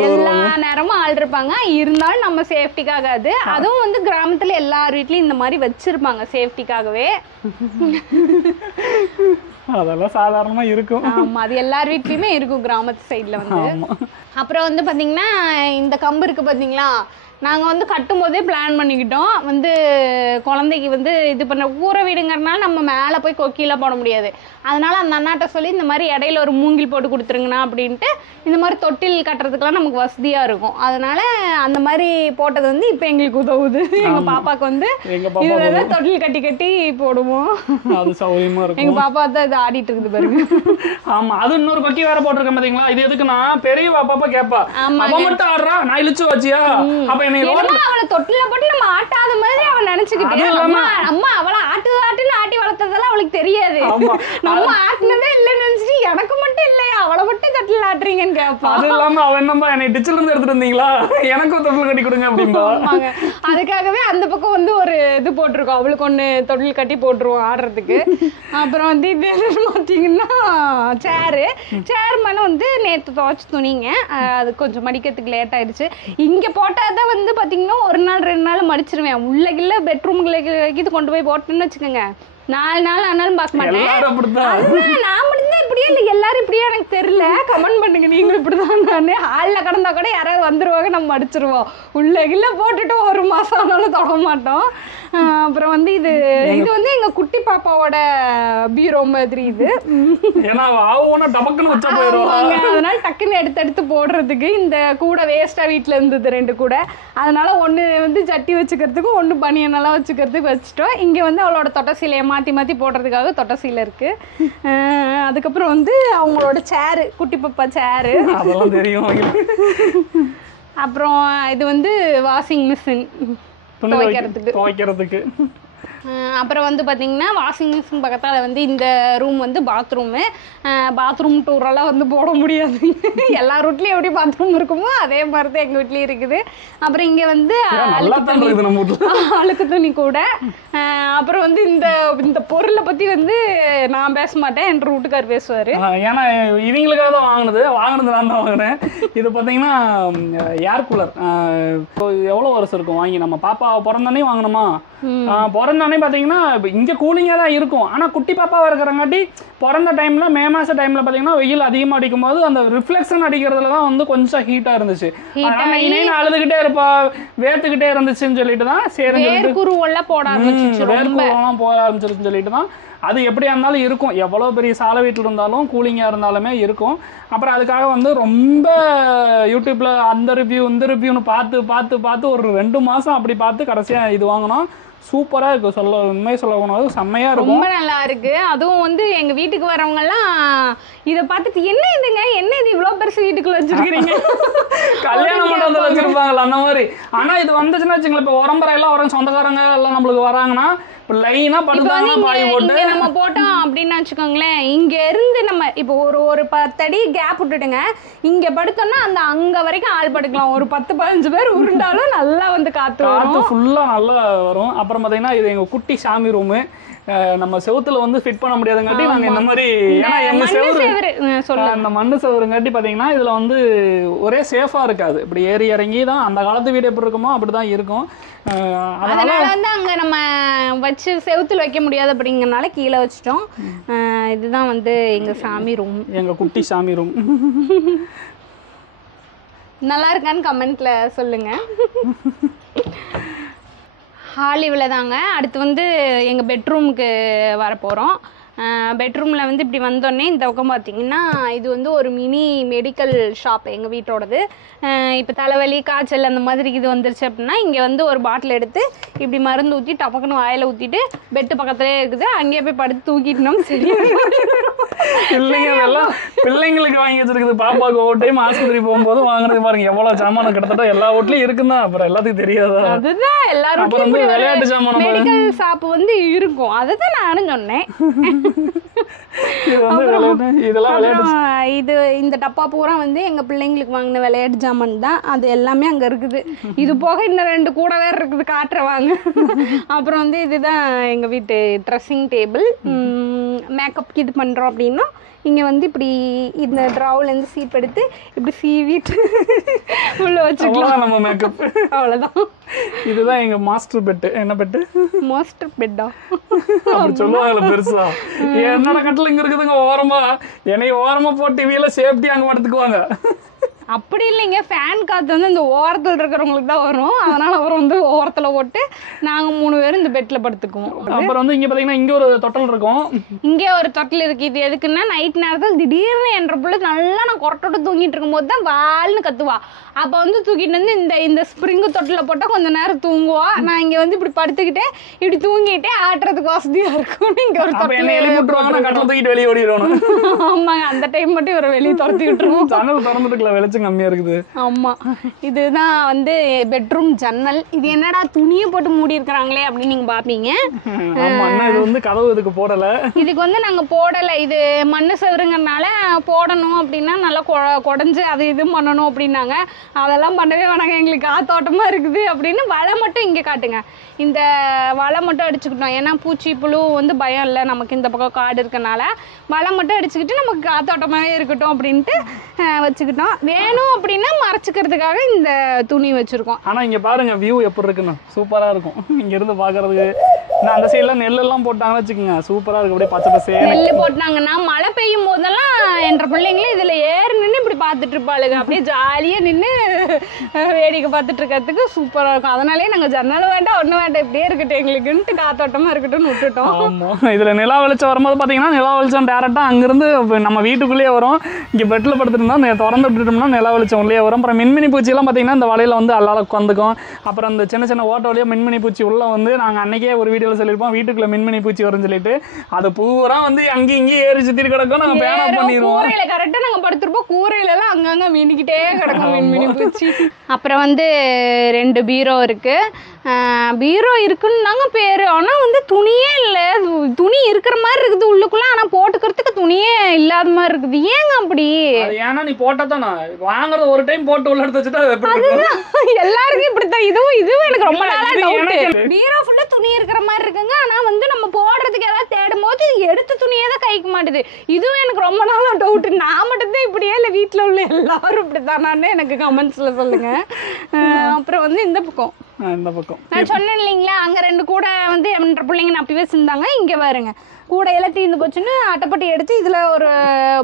எல்லா நேரமும் ஆள் இருப்பாங்க. இருந்தாலும் நம்ம சேஃப்டிக்காக அதுவும் வந்து கிராமத்துல எல்லார் வீட்லயும் இந்த மாதிரி வச்சிருப்பாங்க சேஃப்டிக்காகவே. அதெல்லாம் சாதாரணமா இருக்கும். ஆமா, அது எல்லார் வீட்லயுமே இருக்கும் கிராமத்து சைட்ல வந்து. அப்புறம் வந்து பாத்தீங்கன்னா இந்த கம்பு இருக்கு பாத்தீங்களா, நாங்கள் வந்து கட்டும் போதே பிளான் பண்ணிக்கிட்டோம். வந்து குழந்தைக்கு வந்து இது பண்ண கூரை வீடுங்கிறதுனால நம்ம மேலே போய் கொக்கிலாம் போட முடியாது. அதனால அந்த அண்ணாட்ட சொல்லி இந்த மாதிரி இடையில ஒரு மூங்கில் போட்டு கொடுத்துருங்கண்ணா அப்படின்ட்டு இந்த மாதிரி தொட்டில் கட்டுறதுக்கெல்லாம் நமக்கு வசதியாக இருக்கும். அதனால அந்த மாதிரி போட்டது வந்து இப்போ எங்களுக்கு உதவுது. எங்கள் பாப்பாவுக்கு வந்து இதில் தான் தொட்டில் கட்டி கட்டி போடுவோம். அது சௌகரியமா இருக்கும். எங்கள் பாப்பா தான் இது ஆடிட்டு இருக்குது பாருங்க. ஆமா, அது இன்னொரு கொக்கி வேற போட்டிருக்கேன் பாத்தீங்களா. இது எதுக்குன்னா பெரிய பாப்பா கேப்பா, அவ மட்டும் ஆடுறா நான் இழுச்சு வச்சியா, அப்ப என்னை அவளை தொட்டில போட்டு நம்ம ஆட்டாத மாதிரி அவன் நினைச்சுக்கிட்டே அம்மா அவளை ஆட்டுன்னு ஆட்டி வளர்த்ததெல்லாம் அவளுக்கு தெரியாது. நம்ம ஆட்டினதே இல்லைன்னு நினைச்சிட்டு எனக்கு மட்டும் இல்லையா அவளை மட்டும் தொட்டில் ஆட்டுறீங்கன்னு கேட்பா. அது இல்லாம அவன் என்னப்பா என்னை டிச்சில இருந்து எடுத்துட்டு வந்தீங்களா, எனக்கும் தொட்டில் கட்டி கொடுங்க அப்படின்பா. அதுக்காகவே அந்த பக்கம் வந்து ஒரு இது போட்டிருக்கோம், அவளுக்கு ஒண்ணு தொட்டில் கட்டி போட்டுருவோம் ஆடுறதுக்கு. அப்புறம் வந்து இது பார்த்தீங்கன்னா சேர் மேல வந்து நேற்று துவைச்சு துணிங்க, அது கொஞ்சம் மடிக்கிறதுக்கு லேட் ஆயிடுச்சு. இங்க போட்டாதான் வந்து பாத்தீங்கன்னா 1 நாள் 2 நாள் மடிச்சிருவேன். உள்ள கில்ல பெட்ரூம்ல இது கொண்டு போய் போட்டேன்னு வச்சுக்கோங்க 4 நாள் ஆனாலும் பார்க்க மாட்டேன். நான் மட்டும்தான் இப்படியே இல்லை, எல்லாரும் இப்படியே எனக்கு தெரியல, கமெண்ட் பண்ணுங்க நீங்களும் இப்படிதான். நான் ஹாலில் கிடந்தா கூட யாராவது வந்துருவாங்க, நம்ம அடிச்சிருவோம். உள்ள கில்ல போட்டுட்டு 1 மாசம் ஆனாலும் தொட மாட்டோம். அப்புறம் வந்து இது வந்து எங்க குட்டி பாப்பாவோட பீரோ மாதிரி. இது அதனால டக்குன்னு எடுத்து போடுறதுக்கு இந்த கூட வேஸ்டா வீட்டுல இருந்தது 2 கூட, அதனால ஒண்ணு வந்து சட்டி வச்சுக்கிறதுக்கு ஒண்ணு பனியனெல்லாம் வச்சுக்கிறதுக்கு வச்சுட்டோம். இங்க வந்து அவளோட தொட்டசீலையை மாத்தி போடுறதுக்காக தொட்டசீலை இருக்கு. அதுக்கப்புறம் வந்து அவங்களோட சேரு, குட்டி பாப்பா சேரு அதெல்லாம் தெரியும். அப்புறம் இது வந்து வாஷிங் மிஷின் துவைக்கிறதுக்கு. அப்புறம் வந்து பார்த்தீங்கன்னா வாஷிங் மிஷின் பக்கத்தால் வந்து இந்த ரூம் வந்து பாத்ரூம் டூரெல்லாம் வந்து போட முடியாது. எல்லா ரூட்லேயும் எப்படி பாத்ரூம் இருக்குமோ அதே மாதிரி தான் எங்கள் வீட்லேயும் இருக்குது. அப்புறம் இங்கே வந்து அழுக்கு துணி கூட. அப்புறம் வந்து இந்த பொருளை பற்றி வந்து நான் பேச மாட்டேன், என் வீட்டுக்கார் பேசுவார். ஏன்னா இவங்களுக்காக தான் வாங்கினது நான் தான் வாங்கினேன். இது பார்த்தீங்கன்னா ஏர் கூலர் எவ்வளோ வருஷம் இருக்கும் வாங்கி, நம்ம பாப்பா பிறந்தோடனே வாங்கினோமா. பிறந்தோடனே பார்த்தீங்கன்னா இங்கே கூலிங்காக தான் இருக்கும். ஆனால் குட்டி பாப்பாவாக இருக்கிறங்காட்டி பிறந்த டைமில் மே மாத டைமில் பார்த்தீங்கன்னா வெயில் அதிகமாக அடிக்கும் போது அந்த ரிஃப்ளெக்ஷன் அடிக்கிறதுல தான் வந்து கொஞ்சம் ஹீட்டாக இருந்துச்சு. அதனால அழுதுகிட்டே இருப்பா, வேர்த்துக்கிட்டே இருந்துச்சுன்னு சொல்லிட்டு தான் சரி வேர்க்குருவெல்லாம் போட ஆரம்பிச்சிருச்சுன்னு சொல்லிட்டு தான். அது எப்படியா இருந்தாலும் இருக்கும், எவ்வளோ பெரிய சாலை வீட்டில் இருந்தாலும் கூலிங்காக இருந்தாலுமே இருக்கும். அப்புறம் அதுக்காக வந்து ரொம்ப யூடியூப்பில் அந்த ரிவ்யூ இந்த ரிவ்யூன்னு பார்த்து ஒரு 2 மாதம் அப்படி பார்த்து கடைசியாக இது வாங்கினோம். சூப்பராக இருக்கும், உண்மையை சொல்ல போனது செம்மையாக இருக்கும், ரொம்ப நல்லா இருக்கு. அதுவும் வந்து எங்கள் வீட்டுக்கு வரவங்கெல்லாம் இதை பார்த்துட்டு என்ன இது இவ்வளோ பெருசு வீட்டுக்குள்ள வச்சிருக்கிறீங்க, கல்யாண மண்டபத்தில் வச்சிருப்பாங்கல்ல அந்த மாதிரி. ஆனால் இது வந்துச்சுன்னா வச்சுங்களேன், இப்போ உரம்பரையெல்லாம் வர சொந்தக்காரங்க எல்லாம் நம்மளுக்கு வராங்கன்னா இப்போ லைனாக படுத்தாங்கன்னா பாய் போட்டு நம்ம போட்டோம் அப்படின்னு வச்சுக்கோங்களேன். இங்க இருந்து நம்ம இப்போ ஒரு 10 அடி கேப் விட்டுடுங்க, இங்க படுத்தோம்னா அந்த அங்க வரைக்கும் ஆள் படுக்கலாம். ஒரு 10-15 பேர் உருண்டாலும் நல்லா வந்து காத்து ஃபுல்லா நல்லா வரும். அப்புறம் பார்த்தீங்கன்னா இது எங்க குட்டி சாமி ரூமு, நம்ம செவுத்துல வந்து ஃபிட் பண்ண முடியாதுங்காட்டி நாங்க இந்த மாதிரி, ஏன்னா எங்க செவரு அந்த மண்ணு செவருங்காட்டி பாத்தீங்கன்னா இதுல வந்து ஒரே சேஃபா இருக்காது. இப்படி ஏறி இறங்கி தான் அந்த காலத்து வீடு எப்படி இருக்குமோ அப்படிதான் இருக்கும். அதனால வந்து அங்க நம்ம வச்சு செவுத்துல வைக்க முடியாது அப்படிங்கறனால கீழே வச்சிட்டோம். இதுதான் வந்து எங்க சாமி ரூம், எங்க குட்டி சாமி ரூம். நல்லா இருக்கான்னு கமெண்ட்ல சொல்லுங்க. ஹால் இவ்வளோதாங்க. அடுத்து வந்து எங்கள் பெட்ரூமுக்கு வரப்போகிறோம். பெட்ரூமில் வந்து இப்படி வந்தோடனே இந்த பக்கம் பார்த்தீங்கன்னா இது வந்து ஒரு மினி மெடிக்கல் ஷாப் எங்கள் வீட்டோடது. இப்போ தலைவலி காய்ச்சல் அந்த மாதிரி இது வந்துருச்சு அப்படின்னா இங்கே வந்து ஒரு பாட்டில் எடுத்து இப்படி மருந்து ஊற்றி டப்பக்குன்னு வாயில் ஊற்றிட்டு பெட்டு பக்கத்துலேயே இருக்குது, அங்கேயே போய் படுத்து தூக்கிட்டோம். சரி இல்லைங்க, அதெல்லாம் பிள்ளைங்களுக்கு வாங்கி வச்சிருக்குது. பாப்பாவுக்கு ஒரு டைம் ஆஸ்பத்திரி போகும்போது வாங்குறது பாருங்க எவ்வளவு சாமானம் கிட்டத்தட்ட எல்லா வீட்லயும் இருக்குன்னா அப்புறம் எல்லாத்துக்கும் தெரியாதா. அதுதான் எல்லாரும் விளையாட்டு சாமானம் மெடிக்கல் ஷாப் வந்து இருக்கும், அதுதான் நானும் சொன்னேன். இது இந்த டப்பா பூரா வந்து எங்க பிள்ளைங்களுக்கு வாங்கின விளையாட்டு ஜாமான் தான், அது எல்லாமே அங்க இருக்குது. இது போக இன்னும் 2 கூட வேற இருக்குது, காட்டுறவாங்க. அப்புறம் வந்து இதுதான் எங்க வீட்டு ட்ரெஸ்ஸிங் டேபிள். மேக்கப் இது பண்றோம் அப்படின்னா இங்க வந்து இப்படி இந்த ட்ராவ்லேருந்து சீப் எடுத்து இப்படி சீவிட்டு உள்ள வச்சுக்கலாம், நம்ம மேக்கப். அவ்வளோதான். இதுதான் எங்க மாஸ்டர் பெட். என்ன பெட்? மாஸ்டர் பெட்டா அப்படி சொல்லுவாங்கல்ல பெருசா. என்னோட கட்டில் இங்க இருக்குதுங்க ஓரமா, என்னைய ஓரமா போட்டு டிவியில சேஃப்டி அங்க படுத்துக்குவாங்க. அப்படி இல்லைங்க, ஃபேன் காற்று வந்து இந்த ஓரத்தில் இருக்கிறவங்களுக்கு தான் வரும். அதனால் அப்புறம் வந்து ஓரத்தில் போட்டு நாங்கள் 3 பேரும் இந்த பெட்டில் படுத்துக்குவோம். அப்புறம் வந்து இங்கே பார்த்தீங்கன்னா இங்கே ஒரு தொட்டல் இருக்கும். இங்கே ஒரு தொட்டில் இருக்குது. இது எதுக்குன்னா நைட் நேரத்தில் திடீர்னு என்ற பிள்ளை நல்லா நான் கொரட்டோட்டு தூங்கிட்டு இருக்கும்போது தான் வால்னு கத்துவா. அப்போ வந்து தூக்கிட்டு வந்து இந்த ஸ்ப்ரிங்கு தொட்டில் போட்டால் கொஞ்சம் நேரம் தூங்குவா. நான் இங்கே வந்து இப்படி படுத்துக்கிட்டே இப்படி தூங்கிட்டே ஆட்டுறதுக்கு வசதியாக இருக்கும். இங்கே ஒரு தொட்டில் தூக்கிட்டு வெளியே ஓடிடுவோம். ஆமாங்க, அந்த டைம் மட்டும் இவரை வெளியே துரத்தி விட்டுருவோம். ஜன்னல் திறந்துட்டுல வெளிச்சம் கம்மியா இருக்குது. ஆமா, இதுதான் வந்து பெட்ரூம் ஜன்னல். இது என்னடா துணியை போட்டு மூடி இருக்கிறாங்களே அப்படின்னு நீங்க பாப்பீங்க. இது வந்து கதவு இதுக்கு போடல. இதுக்கு வந்து நாங்க போடல. இது மண்ணு செவருங்கறனால போடணும் அப்படின்னா நல்லா குடஞ்சு அது இது பண்ணணும் அப்படின்னாங்க. அதெல்லாம் பண்ணவே வேணாங்க, எங்களுக்கு காத்தோட்டமா இருக்குது அப்படின்னு. வலை மட்டும் இங்க காட்டுங்க, இந்த வலை மட்டும் அடிச்சுக்கிட்டோம். ஏன்னா பூச்சி புழு வந்து பயம் இல்லை நமக்கு, இந்த பக்கம் காடு இருக்கனால வலை மட்டும் அடிச்சுக்கிட்டு நமக்கு காத்தோட்டமாகவே இருக்கட்டும் அப்படின்ட்டு வச்சுக்கிட்டோம். வேணும் அப்படின்னா மறைச்சிக்கிறதுக்காக இந்த துணி வச்சுருக்கோம். ஆனால் இங்கே பாருங்க வியூ எப்படி இருக்குன்னு, சூப்பராக இருக்கும் இங்கேருந்து பார்க்கறதுக்கு. நான் அந்த சைட்லாம் நெல்லெல்லாம் போட்டாங்கன்னு வச்சுக்கோங்க, சூப்பராக இருக்கும். அப்படியே பச்சை பசே நெல் போட்டாங்கன்னா மழை பெய்யும் போதெல்லாம் என்ற பிள்ளைங்களும் இதில் ஏறி நின்று இப்படி பார்த்துட்டு இருப்பாளுங்க. அப்படியே ஜாலியாக நின்று வேடிக்கை பார்த்துட்டு இருக்கிறதுக்கு சூப்பராக இருக்கும். அதனாலே நாங்கள் ஜன்னல் வேண்டாம் ஒன்றும் வேண்டாம், இப்படியே இருக்கட்டும் எங்களுக்குன்ட்டு காத்தோட்டமாக இருக்கட்டும்னு விட்டுட்டோம். ஆமாம், இதில் நிலா வெளிச்சம் வரும்போது பார்த்தீங்கன்னா நிலா வெளிச்சம் டேரெக்டாக அங்கேருந்து நம்ம வீட்டுக்குள்ளேயே வரும். இங்கே பெட்டில் படுத்துருந்தா திறந்து விட்டுட்டோம்னா நிலா வெளிச்சம் உள்ளே வரும். அப்புறம் மின்மினி பூச்சியெல்லாம் பார்த்தீங்கன்னா இந்த வலையில் வந்து அல்லால உட்காந்துக்கும். அப்புறம் அந்த சின்ன சின்ன ஓட்ட வழியாக மின்மினி பூச்சி உள்ளே வந்து நாங்கள் அன்றைக்கே ஒரு வீடியோவில் சொல்லியிருப்போம், வீட்டுக்குள்ளே மின்மினி பூச்சி வரும்னு சொல்லிட்டு அது பூரா வந்து அங்கேயும் இங்கேயும் ஏறி சுற்றி கிடக்கும். நாங்கள் பேனா பண்ணிடுவோம். கூரையில் கரெக்டாக நாங்கள் படுத்துருப்போம், கூரையிலலாம் அங்கங்கே மீனிக்கிட்டே கிடக்கும் மின்மினி பூச்சி. அப்புறம் வந்து 2 பீரோ இருக்குது. பீரோ இருக்குன்னு தாங்க பேர். ஆனால் வந்து துணியே இல்லை, துணி இருக்கிற மாதிரி இருக்குது உள்ளுக்குள்ளே, ஆனால் போட்டுக்கிறதுக்கு துணியே இல்லாத மாதிரி இருக்குது. ஏங்க அப்படி? ஏன்னா நீ போட்டா தானே வாங்குறது, ஒரு டைம் போட்டு உள்ள எடுத்து வச்சுட்டா எல்லாருக்கும் இப்படித்தான். இதுவும் எனக்கு ரொம்ப நாளா டவுட். பீரோ ஃபுல்லா துணி இருக்கிற மாதிரி இருக்குங்க, ஆனா வந்து நம்ம போடுறதுக்கு ஏதாவது தேடும் போது எடுத்த துணியே தான் கைக்க மாட்டுது. இதுவும் எனக்கு ரொம்ப நாளா டவுட். நான் மட்டும்தான் இப்படியே இல்லை, வீட்டுல உள்ள எல்லாரும் இப்படித்தானான்னு எனக்கு கமெண்ட்ஸ்ல சொல்லுங்க. அப்புறம் வந்து இந்த பக்கம் நான் சொன்னேன் இல்லைங்களா, அங்க 2 கூட வந்து என்ற பிள்ளைங்க அப்படி வச்சிருந்தாங்க. இங்க பாருங்க கூடையெல்லாம் தீர்ந்து போச்சுன்னு அட்டைப்பட்டி எடுத்து இதுல ஒரு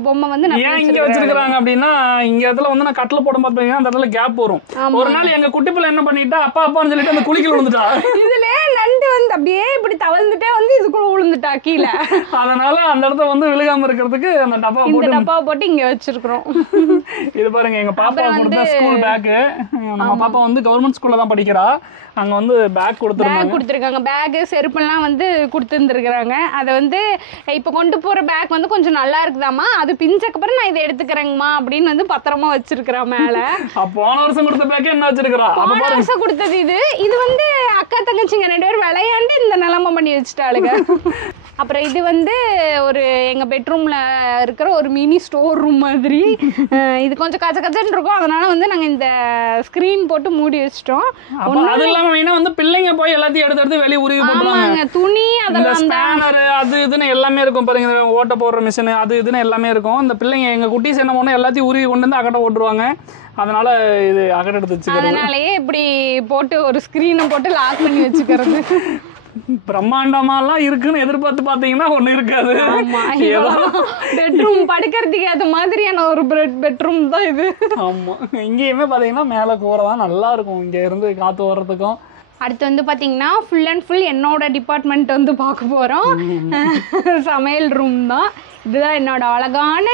பொம்மை வந்து இங்க வச்சிருக்காங்க. அப்படின்னா இங்க இடத்துல வந்து நான் கட்டில போட பார்த்தீங்கன்னா அந்த இடத்துல கேப் வரும். ஒரு நாள் எங்க குட்டி பிள்ளை என்ன பண்ணிட்டா, அப்பா அப்பான்னு சொல்லிட்டு அந்த குளிக்கல விழுந்துட்டா. இதுல நண்டு வந்து அப்படியே இப்படி தவழ்ந்துட்டே வந்து இதுக்குள்ள விழுந்துட்டா கீழே. அதனால அந்த இடத்துல வந்து விழுகாம இருக்கிறதுக்கு அந்த டப்பாவை போட்டு இங்க வச்சிருக்கிறோம். இது பாருங்க எங்க பாப்பா கொடுத்த ஸ்கூல் பேக். நம்ம பாப்பா வந்து கவர்மெண்ட் ஸ்கூல்ல தான் படிக்கிறா. அங்க வந்து பேக் கொடுத்துருக்காங்க. பேக் செருப்பெல்லாம் வந்து கொடுத்துருந்துருக்காங்க. அதை வந்து இப்போ கொண்டு போற பேக் வந்து கொஞ்சம் நல்லா இருக்குதாமா, அது பிஞ்சக்கப்புறம் நான் இதை எடுத்துக்கிறேங்கம்மா அப்படின்னு வந்து பத்திரமா வச்சிருக்கிறேன் மேல. போன வருஷம் கொடுத்த பேக் என்ன வச்சிருக்கிறா? போன வருஷம் கொடுத்தது இது வந்து அக்கா தங்கச்சிங்க 2 பேரும் விளையாண்டு இந்த நிலைமை பண்ணி வச்சுட்டாளுங்க. அப்புறம் இது வந்து ஒரு எங்கள் பெட்ரூமில் இருக்கிற ஒரு மினி ஸ்டோர் ரூம் மாதிரி. இது கொஞ்சம் கச்சன்னு இருக்கும், அதனால வந்து நாங்கள் இந்த ஸ்க்ரீன் போட்டு மூடி வச்சிட்டோம். அது இல்லாமல் மெயினாக வந்து பிள்ளைங்க போய் எல்லாத்தையும் எடுத்து வெளியே உருவி போட்டுருவாங்க. துணி அதெல்லாம் ஸ்பேனர் அது இதுன்னு எல்லாமே இருக்கும் பாருங்க, ஓட்ட போடுற மிஷின் அது இதுன்னு எல்லாமே இருக்கும். இந்த பிள்ளைங்க எங்கள் குட்டீஸ் என்ன பண்ணோம் எல்லாத்தையும் உருவி கொண்டு வந்து அகட்ட போட்டுருவாங்க. அதனால இது அகட்ட எடுத்து வச்சுக்கிறது. அதனாலயே இப்படி போட்டு ஒரு ஸ்க்ரீனை போட்டு லாக் பண்ணி வச்சுக்கிறது. பிரம்மாண்டமாலாம் இருக்குன்னு எதிர்பார்த்து பாத்தீங்கன்னா ஒண்ணு இருக்காது. பெட்ரூம் படுக்கிறதுக்கு ஏற்ற மாதிரியான ஒரு பெட்ரூம் தான் இது. ஆமா, இங்கேயுமே பாத்தீங்கன்னா மேல கூரை தான் நல்லா இருக்கும், இங்க இருந்து காத்து வர்றதுக்கும். அடுத்து வந்து பார்த்தீங்கன்னா ஃபுல் அண்ட் ஃபுல் என்னோட டிபார்ட்மெண்ட் வந்து பார்க்க போகிறோம். சமையல் ரூம் தான் இதுதான், என்னோட அழகான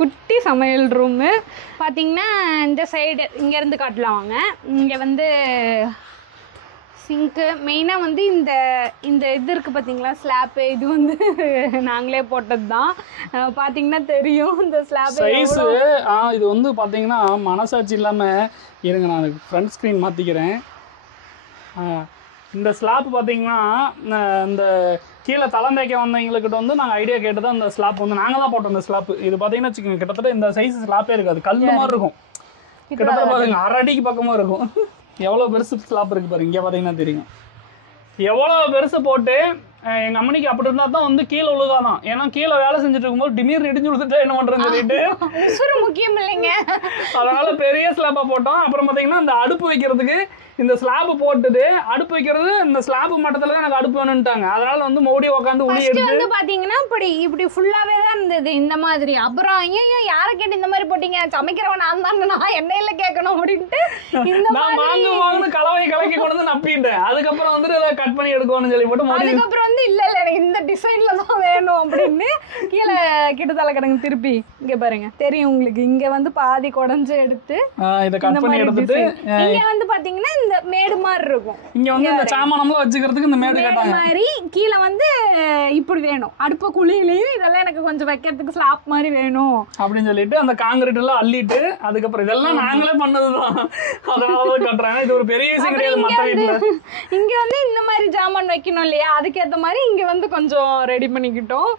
குட்டி சமையல் ரூமு. பார்த்தீங்கன்னா இந்த சைடு இங்கேருந்து காட்டலாம் வாங்க. இங்கே வந்து சிங்க்கு மெயினாக வந்து இந்த இது இருக்குது பார்த்தீங்களா, ஸ்லாப்பு. இது வந்து நாங்களே போட்டது தான், பார்த்தீங்கன்னா தெரியும் இந்த ஸ்லாப் சைஸு. இது வந்து பார்த்தீங்கன்னா மனசாட்சி இல்லாமல் இருங்க, நான் ஃப்ரண்ட் ஸ்க்ரீன் மாற்றிக்கிறேன். இந்த ஸ்லாப் பார்த்தீங்கன்னா இந்த கீழே தளந்தேக்க வந்தவங்கக்கிட்ட வந்து நாங்கள் ஐடியா கேட்டு தான் இந்த ஸ்லாப் வந்து நாங்கள் தான் போட்டோம். இந்த ஸ்லாப் இது பார்த்தீங்கன்னா வச்சுக்கோங்க, கிட்டத்தட்ட இந்த சைஸ் ஸ்லாப்பே இருக்காது, கல் மாதிரி இருக்கும். கிட்டத்தட்ட பாருங்க 1/2 அடிக்கு பக்கமாக இருக்கும். எவ்வளோ பெருசு ஸ்லாப் இருக்குது பாருங்க, இங்கே பார்த்தீங்கன்னா தெரியும் எவ்வளோ பெருசு போட்டு. எங்கள் அம்மனிக்கு அப்படி இருந்தால் தான் வந்து கீழே உழுகாதான். ஏன்னா கீழே வேலை செஞ்சுட்டு இருக்கும்போது திடீர்னு இடிஞ்சு விழுந்துட்டா என்ன பண்ணுறேன்னு சொல்லிட்டு முக்கியம் இல்லைங்க, அதனால பெரிய ஸ்லாப்பாக போட்டோம். அப்புறம் பார்த்தீங்கன்னா இந்த அடுப்பு வைக்கிறதுக்கு இந்த ஸ்லாப் போட்டுட்டு அடுப்பு வைக்கிறது இந்த ஸ்லாப் மட்டத்துல தான் எனக்கு அடுப்பு வேணும்ட்டாங்க. அதனால வந்து மோடி உட்காந்து உளி எடுத்து வந்து பாத்தீங்கன்னா இப்படி ஃபுல்லாவே தான் இருந்தது இந்த மாதிரி. அப்புறம் ஐயோ யாரை கேட்டு இந்த மாதிரி போட்டீங்க, சமைக்கிறவன் நான் தான், நான் எண்ணெயில கேட்கணும் அப்படின்ட்டு நான் வாங்க கலவை கலக்கி கொண்டு வந்து நப்பிட்டேன். அதுக்கப்புறம் வந்து அதை கட் பண்ணி எடுக்கணும்னு சொல்லி போட்டு மோடி அதுக்கப்புறம் வந்து இல்ல எனக்கு இந்த டிசைன்ல தான் வேணும் அப்படின்னு கீழே கிட்டத்தல கிடங்கு திருப்பி இங்க பாருங்க தெரியும் உங்களுக்கு. இங்க வந்து பாதி குடஞ்சு எடுத்து இதை கட் பண்ணி எடுத்துட்டு இங்க வந்து பாத்தீங்கன்னா இந்த மேடு மாதிரி இருக்கும். இங்க வந்து இந்த சாமானம்லாம் வச்சுக்கிறதுக்கு இந்த மேடு கட்டாங்க மாதிரி. கீழே வந்து இப்படி வேணும் அடுப்பு குழியிலையும் இதெல்லாம் எனக்கு கொஞ்சம் வைக்கிறதுக்கு ஸ்லாப் மாதிரி வேணும் அப்படின்னு சொல்லிட்டு அந்த காங்கிரீட் எல்லாம் அள்ளிட்டு அதுக்கப்புறம் இதெல்லாம் நாங்களே பண்ணதுதான். அதனால கட்டுறேன். இது ஒரு பெரிய விஷயம் கிடையாது மத்த வீட்டுல. இங்க வந்து இந்த மாதிரி ஜாமான் வைக்கணும் இல்லையா, அதுக்கேற்ற மாதிரி இங்க வந்து கொஞ்சம் ரெடி பண்ணிக்கிட்டோம்.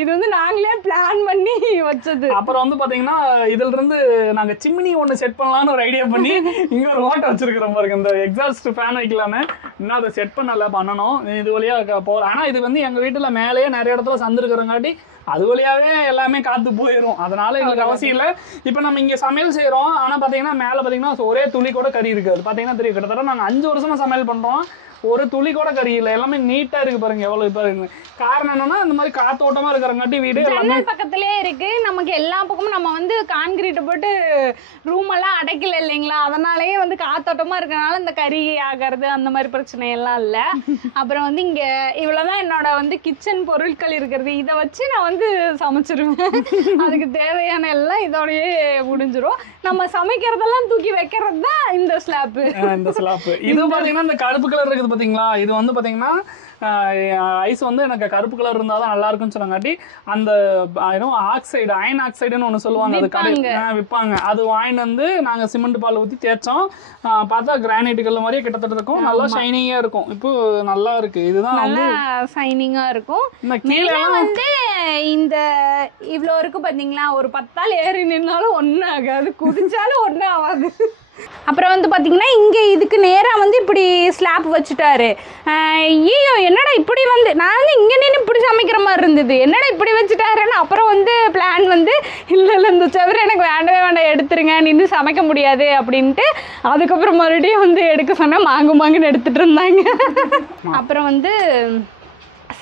இது வந்து நாங்களே பிளான் பண்ணி வச்சது. அப்புறம் வந்து பாத்தீங்கன்னா இதுல இருந்து நாங்க சிம்னி ஒண்ணு செட் பண்ணலாம்னு ஒரு ஐடியா பண்ணி இங்க ஒரு ஓட்டை வச்சிருக்கிறோம் பாருங்க. இந்த எக்ஸாஸ்ட் ஃபேன் வைக்கலான்னு இன்னும் அதை செட் பண்ணணும். இது வழியா போறோம். ஆனா இது வந்து எங்க வீட்டுல மேலேயே நிறைய இடத்துல சந்து இருக்கிறங்காட்டி அது வழியாவே எல்லாமே காத்து போயிடும். அதனால எங்களுக்கு அவசியம் இல்லை. இப்ப நம்ம இங்க சமையல் செய்யறோம். ஆனா பாத்தீங்கன்னா மேல பாத்தீங்கன்னா ஒரே துளி கூட கறி இருக்காது. பாத்தீங்கன்னா தெரியும், கிட்டத்தட்ட நாங்க 5 வருஷமா சமையல் பண்றோம். ஒரு துளி கூட கறி இல்லை. எல்லாமே நீட்டா இருக்கு பாருங்க. எவ்வளவு பாருங்க. காரணம் என்னன்னா இந்த மாதிரி காத்தோட்டமா இருக்கிறங்காட்டி வீடு எல்லாமே பக்கத்திலே இருக்கு. நமக்கு எல்லா பக்கமும் நம்ம வந்து கான்கிரீட்டை போட்டு ரூம் எல்லாம் அடைக்கல இல்லைங்களா, அதனாலயே வந்து காத்தோட்டமா இருக்கனால இந்த கறி ஆகிறது அந்த மாதிரி பிரச்சனை எல்லாம் இல்ல. அப்புறம் வந்து இங்க இவ்வளவுதான் என்னோட வந்து கிச்சன் பொருட்கள் இருக்கிறது. இதை வச்சு நான் வந்து சமைச்சிருவேன். அதுக்கு தேவையான எல்லாம் இதோடயே முடிஞ்சிரும். நம்ம சமைக்கிறதெல்லாம் தூக்கி வைக்கிறது தான் இந்த ஸ்லாப். இது பாத்தீங்கன்னா இந்த கருப்பு கலர் இருக்குது பாத்தீங்களா. இது வந்து பாத்தீங்கன்னா ஐஸ் வந்து எனக்கு கருப்பு கலர் இருந்தாதான் நல்லா இருக்கும்னு சொன்னாங்காட்டி அந்த ஆக்சைடு அயன் ஆக்சைடுன்னு ஒண்ணு சொல்லுவாங்க, அது கடை விற்பாங்க. அது வாங்கிட்டு வந்து நாங்க சிமெண்ட் பால் ஊத்தி தேய்ச்சோம். பார்த்தா கிரானைட் கல்ல மாதிரியே கிட்டத்தட்ட இருக்கும். நல்லா ஷைனிங்கா இருக்கும். இப்போ நல்லா இருக்கு. இதுதான் வந்து ஷைனிங்கா இருக்கும். கீழே வந்து இந்த இவ்வளோ இருக்கு பாத்தீங்களா, ஒரு 10 ஆள் ஏறி நின்னாலும் ஒன்றும் ஆகாது, குதிச்சாலும் ஒன்றும் ஆகாது. அப்புறம் வந்து பார்த்தீங்கன்னா இங்கே இதுக்கு நேராக வந்து இப்படி ஸ்லாப் வச்சுட்டாரு. ஐயோ என்னடா இப்படி வந்து நான் வந்து இங்கே நின்று இப்படி சமைக்கிற மாதிரி இருந்தது, என்னடா இப்படி வச்சுட்டாருன்னு அப்புறம் வந்து பிளான் வந்து இல்லை இந்த செவரு எனக்கு வேண்டவே வேண்டாம் எடுத்துருங்க, நின்று சமைக்க முடியாது அப்படின்ட்டு அதுக்கப்புறம் மறுபடியும் வந்து எடுக்க சொன்னால் மாங்குன்னு எடுத்துகிட்டு இருந்தாங்க. அப்புறம் வந்து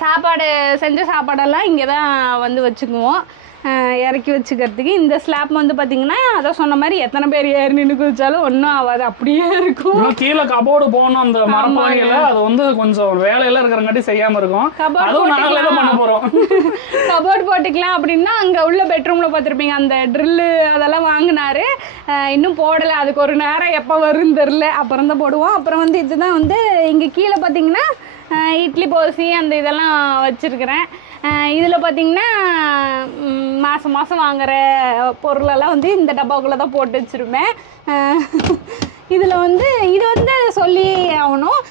சாப்பாடு செஞ்ச சாப்பாடெல்லாம் இங்கே தான் வந்து வச்சுக்குவோம் இறக்கி வச்சுக்கிறதுக்கு. இந்த ஸ்லாப் வந்து பார்த்தீங்கன்னா அதை சொன்ன மாதிரி எத்தனை பேர் ஏறி நின்று குதிச்சாலும் ஒன்றும் ஆகாது, அப்படியே இருக்கும். கீழே கபோர்டு போகணும். அந்த மரப்பாறையில அது வந்து கொஞ்சம் வேலையெல்லாம் இருக்கிறங்காட்டி செய்யாம இருக்கும். கபோர்டு போட்டுக்கலாம் அப்படின்னா அங்கே உள்ள பெட்ரூம்ல பார்த்துருப்பீங்க அந்த ட்ரில்லு அதெல்லாம் வாங்கினாரு, இன்னும் போடலை. அதுக்கு ஒரு நேரம் எப்போ வரும்னு தெரில, அப்புறம் தான் போடுவோம். அப்புறம் வந்து இதுதான் வந்து இங்கே கீழே பார்த்தீங்கன்னா இட்லி போசி அந்த இதெல்லாம் வச்சுருக்கிறேன். இதில் பார்த்திங்கன்னா மாதம் மாதம் வாங்குகிற பொருளெல்லாம் வந்து இந்த டப்பாக்குள்ளே தான் போட்டு வச்சுருப்பேன். இதில் வந்து இது வந்து சொல்லி ஆகணும்.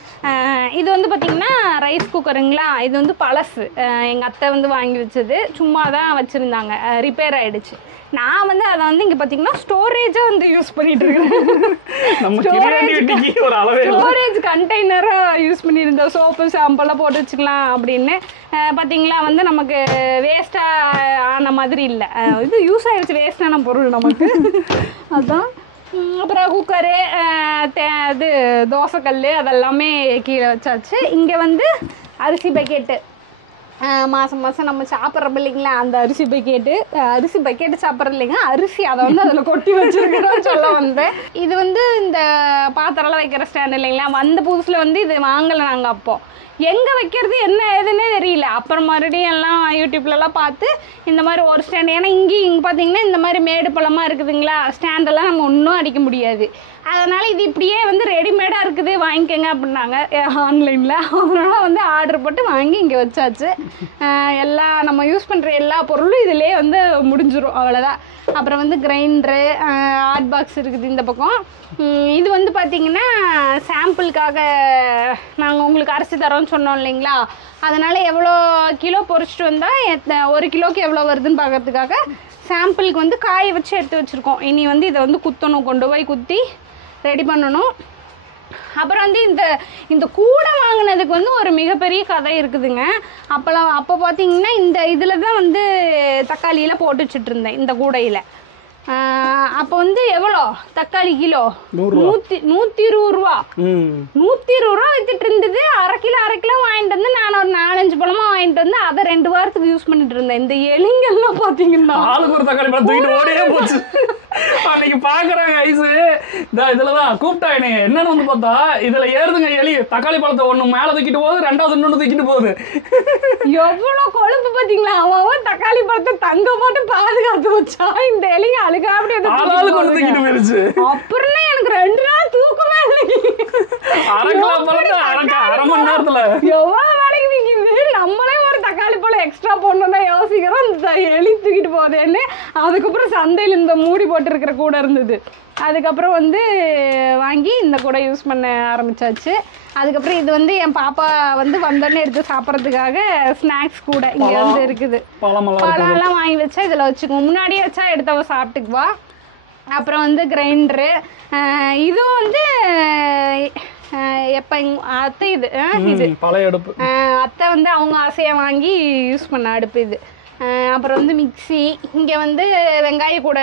இது வந்து பார்த்திங்கன்னா ரைஸ் குக்கருங்களா, இது வந்து பழசு. எங்கள் அத்தை வந்து வாங்கி வச்சது, சும்மா தான் வச்சுருந்தாங்க, ரிப்பேர் ஆகிடுச்சு. நான் வந்து அதை வந்து இங்கே பார்த்தீங்கன்னா ஸ்டோரேஜாக வந்து யூஸ் பண்ணிட்டு இருக்கேன். ஸ்டோரேஜ் கண்டெய்னராக யூஸ் பண்ணியிருந்தேன். சோப்பு ஷாம்பெல்லாம் போட்டு வச்சுக்கலாம் அப்படின்னு. பார்த்தீங்களா வந்து நமக்கு வேஸ்ட்டாக ஆன மாதிரி இல்லை, இது யூஸ் ஆகிடுச்சு, வேஸ்டான பொருள் நமக்கு. அதுதான். அப்புறம் குக்கரு இது தோசைக்கல் அதெல்லாமே கீழே வச்சாச்சு. இங்கே வந்து அரிசி பக்கெட்டு மாதம் மாதம் நம்ம சாப்பிட்றோம் இல்லைங்களா, அந்த அரிசி பக்கெட்டு சாப்பிட்றோம் இல்லைங்க, அரிசி அதை வந்து அதில் கொட்டி வச்சுருக்கிறோம் சொல்ல வந்தேன். இது வந்து இந்த பாத்திரம்லாம் வைக்கிற ஸ்டாண்ட் இல்லைங்களா, வந்த புதுசில் வந்து இது வாங்கலை நாங்கள். அப்போது எங்கே வைக்கிறது என்ன ஏதுன்னே தெரியல. அப்புறம் மறுபடியும் எல்லாம் யூடியூப்லலாம் பார்த்து இந்த மாதிரி ஒரு ஸ்டாண்ட், ஏன்னா இங்கே பார்த்தீங்கன்னா இந்த மாதிரி மேடு பழமாக இருக்குதுங்களா, ஸ்டாண்டெல்லாம் நம்ம ஒன்றும் அடிக்க முடியாது. அதனால் இது இப்படியே வந்து ரெடிமேடாக இருக்குது வாங்கிக்கோங்க அப்படின்னாங்க ஆன்லைனில். அதனால் வந்து ஆர்டர் போட்டு வாங்கி இங்கே வச்சாச்சு. எல்லா நம்ம யூஸ் பண்ணுற எல்லா பொருளும் இதிலே வந்து முடிஞ்சிடும், அவ்வளோதான். அப்புறம் வந்து கிரைண்டரு, ஹாட் பாக்ஸ் இருக்குது இந்த பக்கம். இது வந்து பார்த்திங்கன்னா சாம்பிளுக்காக நாங்கள் உங்களுக்கு அரிசி தரோன்னு சொன்னோம் இல்லைங்களா, அதனால் எவ்வளோ கிலோ பொரிச்சிட்டு வந்தால் 1 கிலோக்கு எவ்வளோ வருதுன்னு பார்க்கறதுக்காக சாம்பிளுக்கு வந்து காய வச்சு எடுத்து வச்சுருக்கோம். இனி வந்து இதை வந்து குத்தணும், கொண்டு போய் குத்தி ரெடி பண்ணணும். அப்புறம் வந்து இந்த கூடை வாங்கினதுக்கு வந்து ஒரு மிகப்பெரிய கதை இருக்குதுங்க. அப்போ பார்த்தீங்கன்னா இந்த இதில் தான் வந்து தக்காளியெல்லாம் போட்டு வச்சுட்டு இருந்தேன் இந்த கூடையில். அப்போ வந்து எவ்வளோ தக்காளி கிலோ 120 ரூபா 120 ரூபா வித்துட்டு இருந்தது. அரை கிலோ வாங்கிட்டு வந்து நான் ஒரு 4-5 பழமா வாங்கிட்டு வந்து அதை 2 வாரத்துக்கு யூஸ் பண்ணிட்டு இருந்தேன். இந்த எலிங்கெல்லாம் பாத்தீங்கன்னா ஆளுக்கு ஒரு தக்காளி பழம் தூக்கிட்டு ஓடியே போச்சு. அன்னைக்கு பாக்குறாங்க ஐசு இதுலதான் கூப்பிட்டா என்னன்னு வந்து பார்த்தா இதுல ஏறுதுங்க எலி. தக்காளி பழத்தை ஒண்ணு மேல தூக்கிட்டு போகுது, 2வது இன்னொன்னு தூக்கிட்டு போகுது. எவ்வளவு கொழுப்பு பாத்தீங்களா. அவன் தக்காளி பழத்தை தங்க போட்டு பாதுகாத்து வச்சா இந்த எலிங்க அழுகா அப்படியே தூக்கிட்டு போயிருச்சு. அப்புறம் எனக்கு 2 நாள் தூக்கமே இல்லை. அரை கிலோ பழத்தை அரை மணி நேரத்துல எவ்வளவு வேலைக்கு நிக்குது. நம்மளே ஒரு தக்காளி பழம் எக்ஸ்ட்ரா போடணும்னா யோசிக்கிறோம், இந்த எலி தூக்கிட்டு போகுதுன்னு. அதுக்கப்புறம் சந்தையில் இந்த மூடி போட்டு இருக்கிற கூட இருந்தது. அதுக்கப்புறம் வந்து வாங்கி இந்த கூட யூஸ் பண்ண ஆரம்பிச்சாச்சு. அதுக்கப்புறம் இது வந்து என் பாப்பா வந்து வந்தோடனே எடுத்து சாப்பிட்றதுக்காக ஸ்நாக்ஸ் கூட இங்க வந்து இருக்குது. பழம்லாம் வாங்கி வச்சா இதுல வச்சுக்குவோம். முன்னாடியே வச்சா எடுத்தவ சாப்பிட்டுக்குவா. அப்புறம் வந்து கிரைண்டரு, இதுவும் வந்து எப்போ அத்தை இது பழைய அடுப்பு. அத்தை வந்து அவங்க ஆசையை வாங்கி யூஸ் பண்ண அடுப்பு இது. அப்புறம் வந்து மிக்சி, இங்கே வந்து வெங்காய கூட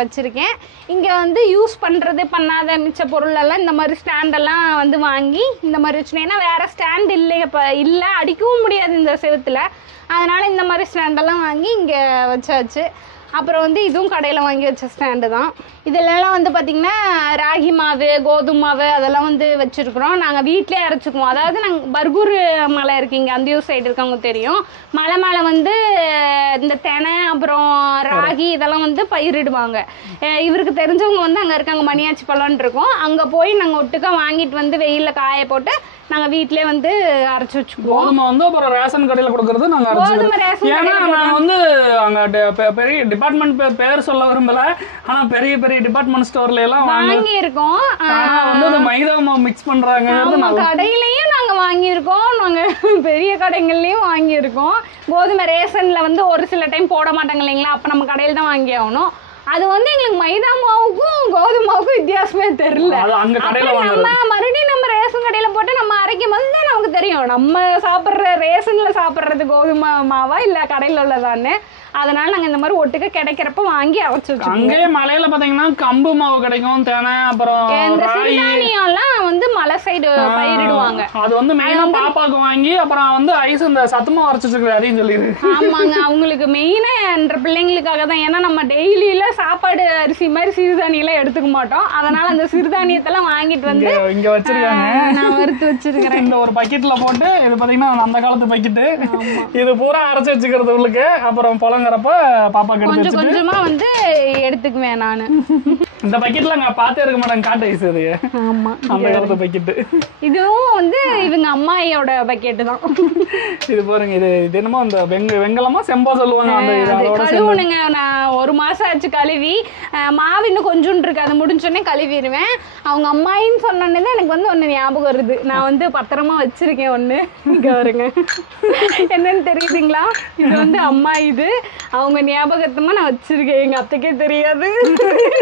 வச்சுருக்கேன். இங்கே வந்து யூஸ் பண்ணுறது பண்ணாத மிச்ச பொருளெல்லாம் இந்த மாதிரி ஸ்டாண்டெல்லாம் வந்து வாங்கி இந்த மாதிரி வச்சுனேன். ஏன்னா வேறு ஸ்டாண்ட் இல்லை, இப்போ இல்லை, அடிக்கவும் முடியாது இந்த செவத்தில். அதனால் இந்த மாதிரி ஸ்டாண்டெல்லாம் வாங்கி இங்கே வச்சாச்சு. அப்புறம் வந்து இதுவும் கடையில் வாங்கி வச்ச ஸ்டாண்டு தான். இதிலெல்லாம் வந்து பார்த்திங்கன்னா ராகி மாவு, கோதுமை மாவு அதெல்லாம் வந்து வச்சுருக்குறோம். நாங்கள் வீட்டிலே அரைச்சிக்குவோம். அதாவது நாங்கள் பர்கூர் மலை இருக்கீங்க, அந்த யூர் சைடு இருக்கவங்க தெரியும். மலை மேலே வந்து இந்த தெனை அப்புறம் ராகி இதெல்லாம் வந்து பயிரிடுவாங்க. இவருக்கு தெரிஞ்சவங்க வந்து அங்கே இருக்காங்க, மணியாச்சி பழம்னு இருக்கும். அங்கே போய் நாங்கள் ஒட்டுக்கா வாங்கிட்டு வந்து வெயிலில் காய போட்டு நாங்கள் வீட்டிலே வந்து அரைச்சி வச்சுக்குவோம். கோதுமை வந்து அப்புறம் ரேஷன் கடையில் கொடுக்கறது நாங்கள் அரைச்சி. ஏன்னா நாங்கள் வந்து அங்கே பெரிய டிபார்ட்மெண்ட் பேர் சொல்ல விரும்பல, ஆனால் பெரிய பெரிய டிபார்ட்மெண்ட் ஸ்டோர்ல எல்லாம் வாங்கி இருக்கோம். வந்து மைதா மாவு மிக்ஸ் பண்றாங்க. கடையிலயும் நாங்க வாங்கியிருக்கோம், நாங்க பெரிய கடைகள்லயும் வாங்கியிருக்கோம். கோதுமை ரேஷன்ல வந்து ஒரு சில டைம் போட மாட்டாங்க இல்லைங்களா, அப்ப நம்ம கடையில தான் வாங்கி ஆகணும். அது வந்து எங்களுக்கு மைதா மாவுக்கும் கோதுமை மாவுக்கும் வித்தியாசமே தெரியல. நம்ம மறுபடியும் நம்ம ரேஷன் கடையில போட்டு நம்ம அரைக்கும் போது தான் நமக்கு தெரியும் நம்ம சாப்பிட்ற ரேஷன்ல சாப்பிட்றது கோதுமை மாவா இல்ல கடையில உள்ளதான்னு. அதனால நாங்க இந்த மாதிரி ஒட்டுக்க கிடைக்கிறப்ப வாங்கி அரைச்சு வச்சோம். அங்கேயே மலையில பாத்தீங்கன்னா கம்பு மாவு கிடைக்கும், தேனை, அப்புறம் சிறுதானியம்லாம் வந்து மலை சைடு பயிரிடுவாங்க. அது வந்து மெயினா பாப்பாக்கு வாங்கி அப்புறம் வந்து ஐஸ் இந்த சத்துமா அரைச்சு வச்சிருக்கு அதையும் சொல்லிடு. ஆமாங்க, அவங்களுக்கு மெயினா என்ற பிள்ளைங்களுக்காக தான். ஏன்னா நம்ம டெய்லியில சாப்பாடு அரிசி மாதிரி சிறுதானியெல்லாம் எடுத்துக்க மாட்டோம். அதனால அந்த சிறுதானியத்தெல்லாம் வாங்கிட்டு வந்து இங்க வச்சிருக்காங்க. நான் வறுத்து வச்சிருக்கிறேன். இந்த ஒரு பக்கெட்ல போட்டு இது பாத்தீங்கன்னா அந்த காலத்து பக்கெட்டு, இது பூரா அரைச்சு வச்சுக்கிறது உள்ளுக்கு. அப்புறம் பழங்கிறப்ப பாப்பா கொஞ்சம் கொஞ்சமா வந்து எடுத்துக்குவேன் நானு. இந்த பக்கெட்ல நான் பார்த்தே இருக்க மாட்டேன், காட்டு ஐஸ் அது. ஆமா, அந்த காலத்து பக்கெட்டு. இதுவும் வந்து இவங்க அம்மாயோட பக்கெட்டு தான். இது பாருங்க, இது என்னமோ அந்த வெங்கலமா செம்பா சொல்லுவாங்க. அந்த கழுவுனுங்க, நான் 1 மாசம் ஆச்சு கழுவி. மாவு இன்னும் கொஞ்சம் இருக்கு, அது முடிஞ்சோடனே கழுவிடுவேன். அவங்க அம்மாயின்னு சொன்னோன்னே தான் எனக்கு வந்து ஒன்று ஞாபகம் வருது. நான் வந்து பத்திரமா வச்சிருக்கேன் ஒன்று. இங்க வருங்க, என்னன்னு தெரியுதுங்களா? இது வந்து அம்மா, இது அவங்க ஞாபகத்தமா நான் வச்சிருக்கேன். எங்க அத்தைக்கே தெரியாது,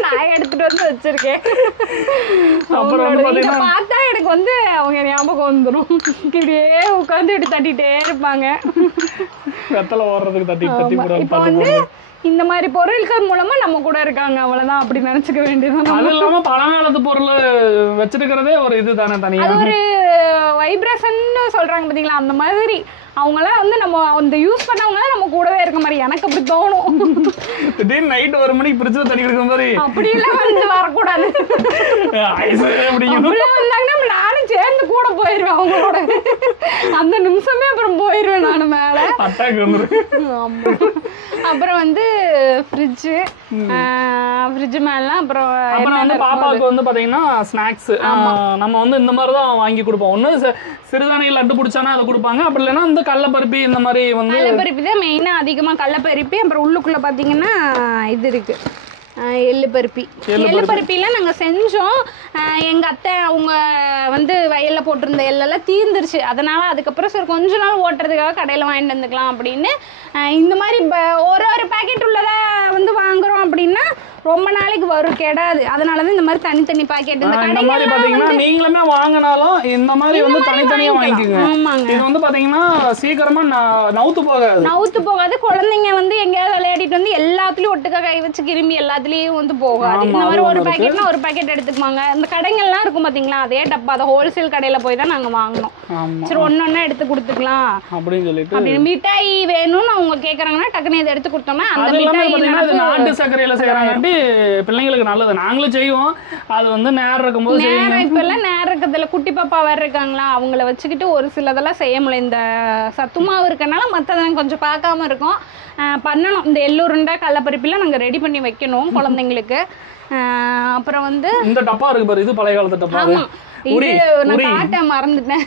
நான் எடுத்துட்டு வந்து வச்சிருக்கேன். பார்த்தா எனக்கு வந்து அவங்க ஞாபகம் வந்துடும். இப்படியே உட்காந்து இப்படி தட்டிட்டே இருப்பாங்க. வெத்தலை ஓடுறதுக்கு தட்டி தட்டி. இப்போ வந்து இந்த மாதிரி பொருட்கள் மூலமா நம்ம கூட இருக்காங்க, அவ்வளவுதான். அப்படி நினைச்சுக்க வேண்டியது. அது இல்லாம பழங்காலத்து பொருள் வச்சிருக்கிறதே ஒரு இதுதானே தனியா. அது ஒரு வைப்ரேஷன் சொல்றாங்க பாத்தீங்களா, அந்த மாதிரி அவங்களாம் வந்து நம்ம அந்த யூஸ் பண்ணவங்களாம் நம்ம கூடவே இருக்க மாதிரி எனக்கு அப்படி தோணும். திடீர்னு நைட் 1 மணிக்கு பிரிட்ஜ்ல தண்ணி குடிக்கிற மாதிரி அப்படிலாம் வந்து வரக்கூடாது. வந்தாங்கன்னா நானும் சேர்ந்து கூட போயிருவேன் அவங்களோட. அந்த நிமிஷமே அப்புறம் போயிருவேன் நானு மேல. அப்புறம் வந்து ஃப்ரிட்ஜ் மேலாம் அப்புறம் வந்து பாப்பாவுக்கு வந்து பாத்தீங்கன்னா ஸ்நாக்ஸ் நம்ம வந்து இந்த மாதிரி தான் வாங்கி கொடுப்போம். ஒண்ணு சிறுதானிய லட்டு பிடிச்சானா அதை கொடுப்பாங்க, அப்படி இல்லைன்னா வந்து கடலைப்பருப்பி இந்த மாதிரி வந்து. கடலைப்பருப்பி தான் மெயினா அதிகமா, கடலைப்பருப்பி. அப்புறம் உள்ளுக்குள்ள பாத்தீங்கன்னா இது இருக்கு, எள்ளுப்பருப்பிலாம் நாங்கள் செஞ்சோம். எங்கள் அத்தை அவங்க வந்து வயலில் போட்டிருந்த எள்ளெல்லாம் தீர்ந்துருச்சு. அதனால் அதுக்கப்புறம் சரி கொஞ்ச நாள் ஓட்டுறதுக்காக கடையில் வாங்கிட்டு வந்துக்கலாம் அப்படின்னு இந்த மாதிரி ஒரு பேக்கெட் உள்ளதை வந்து வாங்குகிறோம் அப்படின்னா ரொம்ப நாளைக்கு வரும், கெடாது. அதனால தான் இந்த மாதிரி தனித்தனி பாக்கெட். இந்த மாதிரி பாத்தீங்கன்னா நீங்களுமே வாங்கினாலும் இந்த மாதிரி வந்து தனித்தனியா வாங்கிக்கோங்க. இது வந்து பாத்தீங்கன்னா சீக்கிரமா நவுத்து போகாது. குழந்தைங்க வந்து எங்கேயாவது விளையாடிட்டு வந்து எல்லாத்துலயும் ஒட்டுக்கா கை வச்சு கிரும்பி எல்லாத்துலயும் வந்து போகாது. இந்த மாதிரி ஒரு பாக்கெட்னா ஒரு பாக்கெட் எடுத்துக்குவாங்க. இந்த கடைகள்லாம் இருக்கும் பாத்தீங்களா, அதே டப்பா, அதை ஹோல்சேல் கடையில போய் தான் நாங்க வாங்கினோம். சரி ஒன்னொன்னு எடுத்து கொடுத்துக்கலாம் அப்படின்னு சொல்லிட்டு. மிட்டாய் வேணும்னு அவங்க கேக்குறாங்கன்னா டக்குனு இதை எடுத்து கொடுத்தோம்னா அந்த மிட்டாய் நாட்டு சர்க்கரையில செய்யறாங்க, பிள்ளைங்களுக்கு நல்லது. நாங்களும் செய்வோம். அது வந்து நேரம் இருக்கும்போது இப்ப எல்லாம் நேரம் இருக்கிறதுல குட்டி பாப்பா வேற இருக்காங்களா, அவங்கள வச்சுக்கிட்டு ஒரு சிலதெல்லாம் செய்ய முடியல. இந்த சத்துமாவு இருக்கனால மற்றதெல்லாம் கொஞ்சம் பார்க்காம இருக்கும். பண்ணணும். இந்த எள்ளுருண்டை கடலைப்பருப்பிலாம் நாங்கள் ரெடி பண்ணி வைக்கணும் குழந்தைங்களுக்கு. அப்புறம் வந்து இந்த டப்பா இருக்கு பாரு, இது பழைய காலத்து டப்பா. இது நான் காட்ட மறந்துட்டேன்.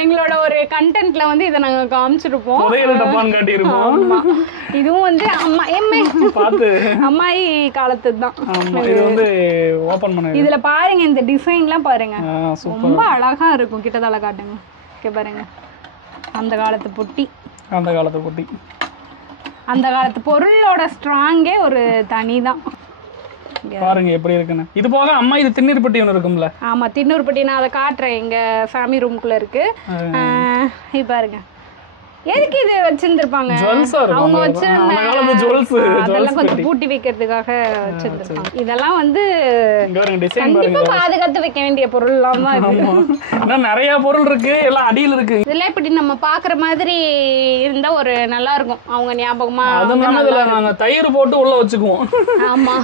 எங்களோட ஒரு கண்டென்ட்ல வந்து இதை நாங்க காமிச்சிருப்போம். இதுவும் வந்து அம்மாயி காலத்து தான். இதுல பாருங்க, இந்த டிசைன்லாம் பாருங்க, ரொம்ப அழகா இருக்கும். கிட்டத்தட்ட காட்டுங்க, இங்க பாருங்க. அந்த காலத்து பொட்டி, அந்த காலத்து பொருளோட ஸ்ட்ராங்கே ஒரு தனிதான். பாருங்க எப்படி இருக்குன்னு. இது போக அம்மா இது திண்ணூறு பெட்டி ஒன்று இருக்கும்ல. ஆமா, திண்ணூறு பெட்டி நான் அதை காட்டுறேன். எங்க சாமி ரூம்குள்ள இருக்கு. இது பாருங்க, எதுக்கு இது வச்சிருந்திருப்பாங்க, அவங்க அதெல்லாம் கொஞ்சம் பூட்டி வைக்கிறதுக்காக வச்சிருந்திருப்பாங்க. இதெல்லாம் வந்து கண்டிப்பா பாதுகாத்து வைக்க வேண்டிய பொருள் எல்லாம் தான். நிறைய பொருள் இருக்கு, எல்லாம் அடியில் இருக்கு. இதெல்லாம் இப்படி நம்ம பாக்குற மாதிரி இருந்தா ஒரு நல்லா இருக்கும், அவங்க ஞாபகமா. நாங்க தயிர் போட்டு உள்ள வச்சுக்குவோம். ஆமா,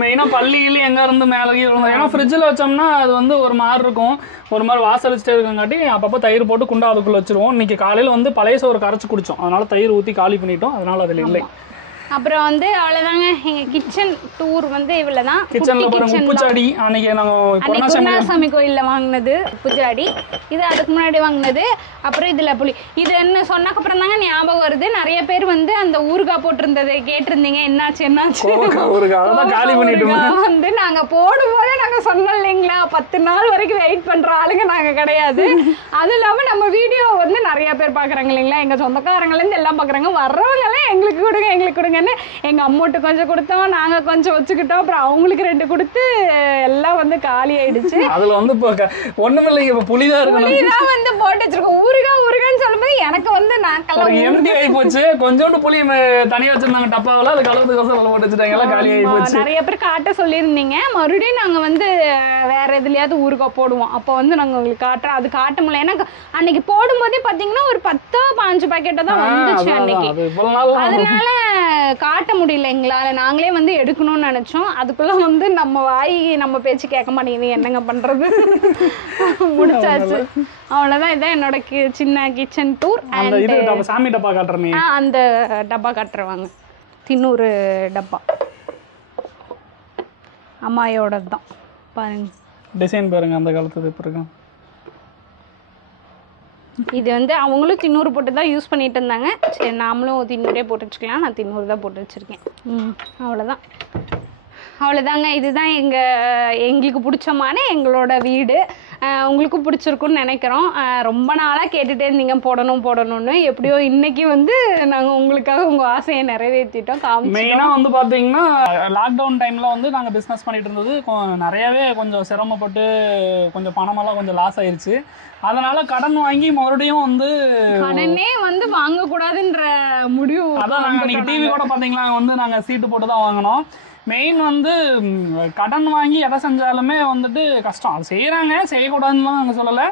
மெயினா பள்ளியில எங்க இருந்து மேல ஏன்னா ஃப்ரிட்ஜில் வச்சோம்னா அது வந்து ஒரு மாதிரி இருக்கும், ஒரு மாதிரி வாசலிச்சுட்டே இருக்கங்காட்டி அப்பப்போ தயிர் போட்டு குண்டா அதுக்குள்ள வச்சிருவோம். இன்னைக்கு காலையில வந்து பழைய சோறு கரைச்சு குடிச்சோம், அதனால தயிர் ஊத்தி காலி பண்ணிட்டோம். அதனால அதுல இல்லை. அப்புறம் வந்து அவ்வளவுதாங்க எங்க கிச்சன் டூர் வந்து இவ்வளவுதான். கிச்சன்ல பாருங்க உப்புச்சாடி, அன்னைக்கு நாங்க பொன்னாசாமி கோயில்ல வாங்கினது உப்புச்சாடி, இது அதுக்கு முன்னாடி வாங்கினது. அப்புறம் இதுல புளி. இது என்ன சொன்னக்கு அப்புறம் தாங்க ஞாபகம் வருது, நிறைய பேர் வந்து அந்த ஊறுகாய் போட்டிருந்ததை கேட்டிருந்தீங்க, என்னாச்சு வந்து நாங்க போடும்போதே நாங்க சொன்னோம் இல்லைங்களா, 10 நாள் வரைக்கும் வெயிட் பண்ற ஆளுங்க நாங்க கிடையாது. அது இல்லாம நம்ம வீடியோ வந்து நிறைய பேர் பாக்குறாங்க இல்லைங்களா, எங்க சொந்தக்காரங்கல இருந்து எல்லாம் பாக்குறாங்க. வர்றவங்க எல்லாம் எங்களுக்கு கொடுங்க எங்களுக்கு கொடுங்க, எங்க அம்மாட்டு கொஞ்சம் கொடுத்தோம், நாங்க கொஞ்சம் வச்சுக்கிட்டோம். அப்புறம் அவங்களுக்கு 2 கொடுத்து எல்லாம் வந்து காலி ஆயிடுச்சு. அதுல வந்து ஒண்ணுமே இல்லைங்க, இப்ப புளிதான் இருக்கு, புளிதான் வந்து போட்டு வச்சிருக்கோம். ஊறுகான்னு சொல்லும்போது எனக்கு வந்து நாக்கெல்லாம் எம்டி ஆகி போச்சு. கொஞ்சோண்டு புளி தனியா வச்சிருந்தாங்க டப்பாவில், அது கலந்துக்கோசம் போட்டு வச்சுட்டாங்க, எல்லாம் காலி ஆகி போச்சு. நிறைய பேர் காட்ட சொல்லியிருந்தீங்க, மறுபடியும் நாங்க வந்து வேற எதுலயாவது ஊறுகாய் போடுவோம். அப்போ வந்து நாங்க உங்களுக்கு காட்டுறோம். அது காட்ட முடியல, ஏன்னா அன்னைக்கு போடும்போதே பாத்தீங்கன்னா ஒரு 10-15 பாக்கெட்டை தான் வந்துச்சு அன்னைக்கு. அதனால காட்ட முடியல எங்களால. நாங்களே வந்து எடுக்கணும்னு நினைச்சோம், அதுக்குள்ள வந்து நம்ம வாய் நம்ம பேச்சு கேட்க மாட்டேங்குது, என்னங்க பண்றது. முடிச்சாச்சு, அவ்வளவுதான். இதான் என்னோட சின்ன கிச்சன் டூர். சாமி டப்பா காட்டுறேன், அந்த டப்பா காட்டுறவாங்க, திண்ணூறு டப்பா அம்மாயோட தான். பாருங்க டிசைன் பாருங்க, அந்த காலத்து இப்ப இருக்கு. இது வந்து அவங்களும் திண்ணூறு போட்டு தான் யூஸ் பண்ணிட்டு இருந்தாங்க. சரி நாமளும் திண்ணூரே போட்டு வச்சுக்கலாம். நான் திண்ணூறு தான் போட்டு வச்சுருக்கேன். அவ்வளோதாங்க. இதுதான் எங்களுக்கு பிடிச்சமான எங்களோட வீடு. உங்களுக்கு பிடிச்சிருக்குன்னு நினைக்கிறோம். ரொம்ப நாளாக கேட்டுகிட்டே இருந்தீங்க போடணும்னு. எப்படியோ இன்னைக்கு வந்து நாங்கள் உங்களுக்காக உங்கள் ஆசையை நிறைவேற்றிட்டோம். மெயினாக வந்து பார்த்தீங்கன்னா லாக்டவுன் டைமில் வந்து நாங்கள் பிஸ்னஸ் பண்ணிட்டு இருந்தது நிறையவே கொஞ்சம் சிரமப்பட்டு கொஞ்சம் பணமெல்லாம் கொஞ்சம் லாஸ் ஆயிடுச்சு. அதனால கடன் வாங்கி மறுபடியும் வந்து கடனே வந்து வாங்கக்கூடாதுன்ற முடிவு. அதான் நாங்கள் டிவி கூட பார்த்தீங்களா வந்து நாங்கள் சீட்டு போட்டு தான் வாங்கினோம். மெயின் வந்து கடன் வாங்கி எதை செஞ்சாலுமே வந்துட்டு கஷ்டம். அது செய்கிறாங்க, செய்யக்கூடாதுன்னு நாங்கள் சொல்லலை.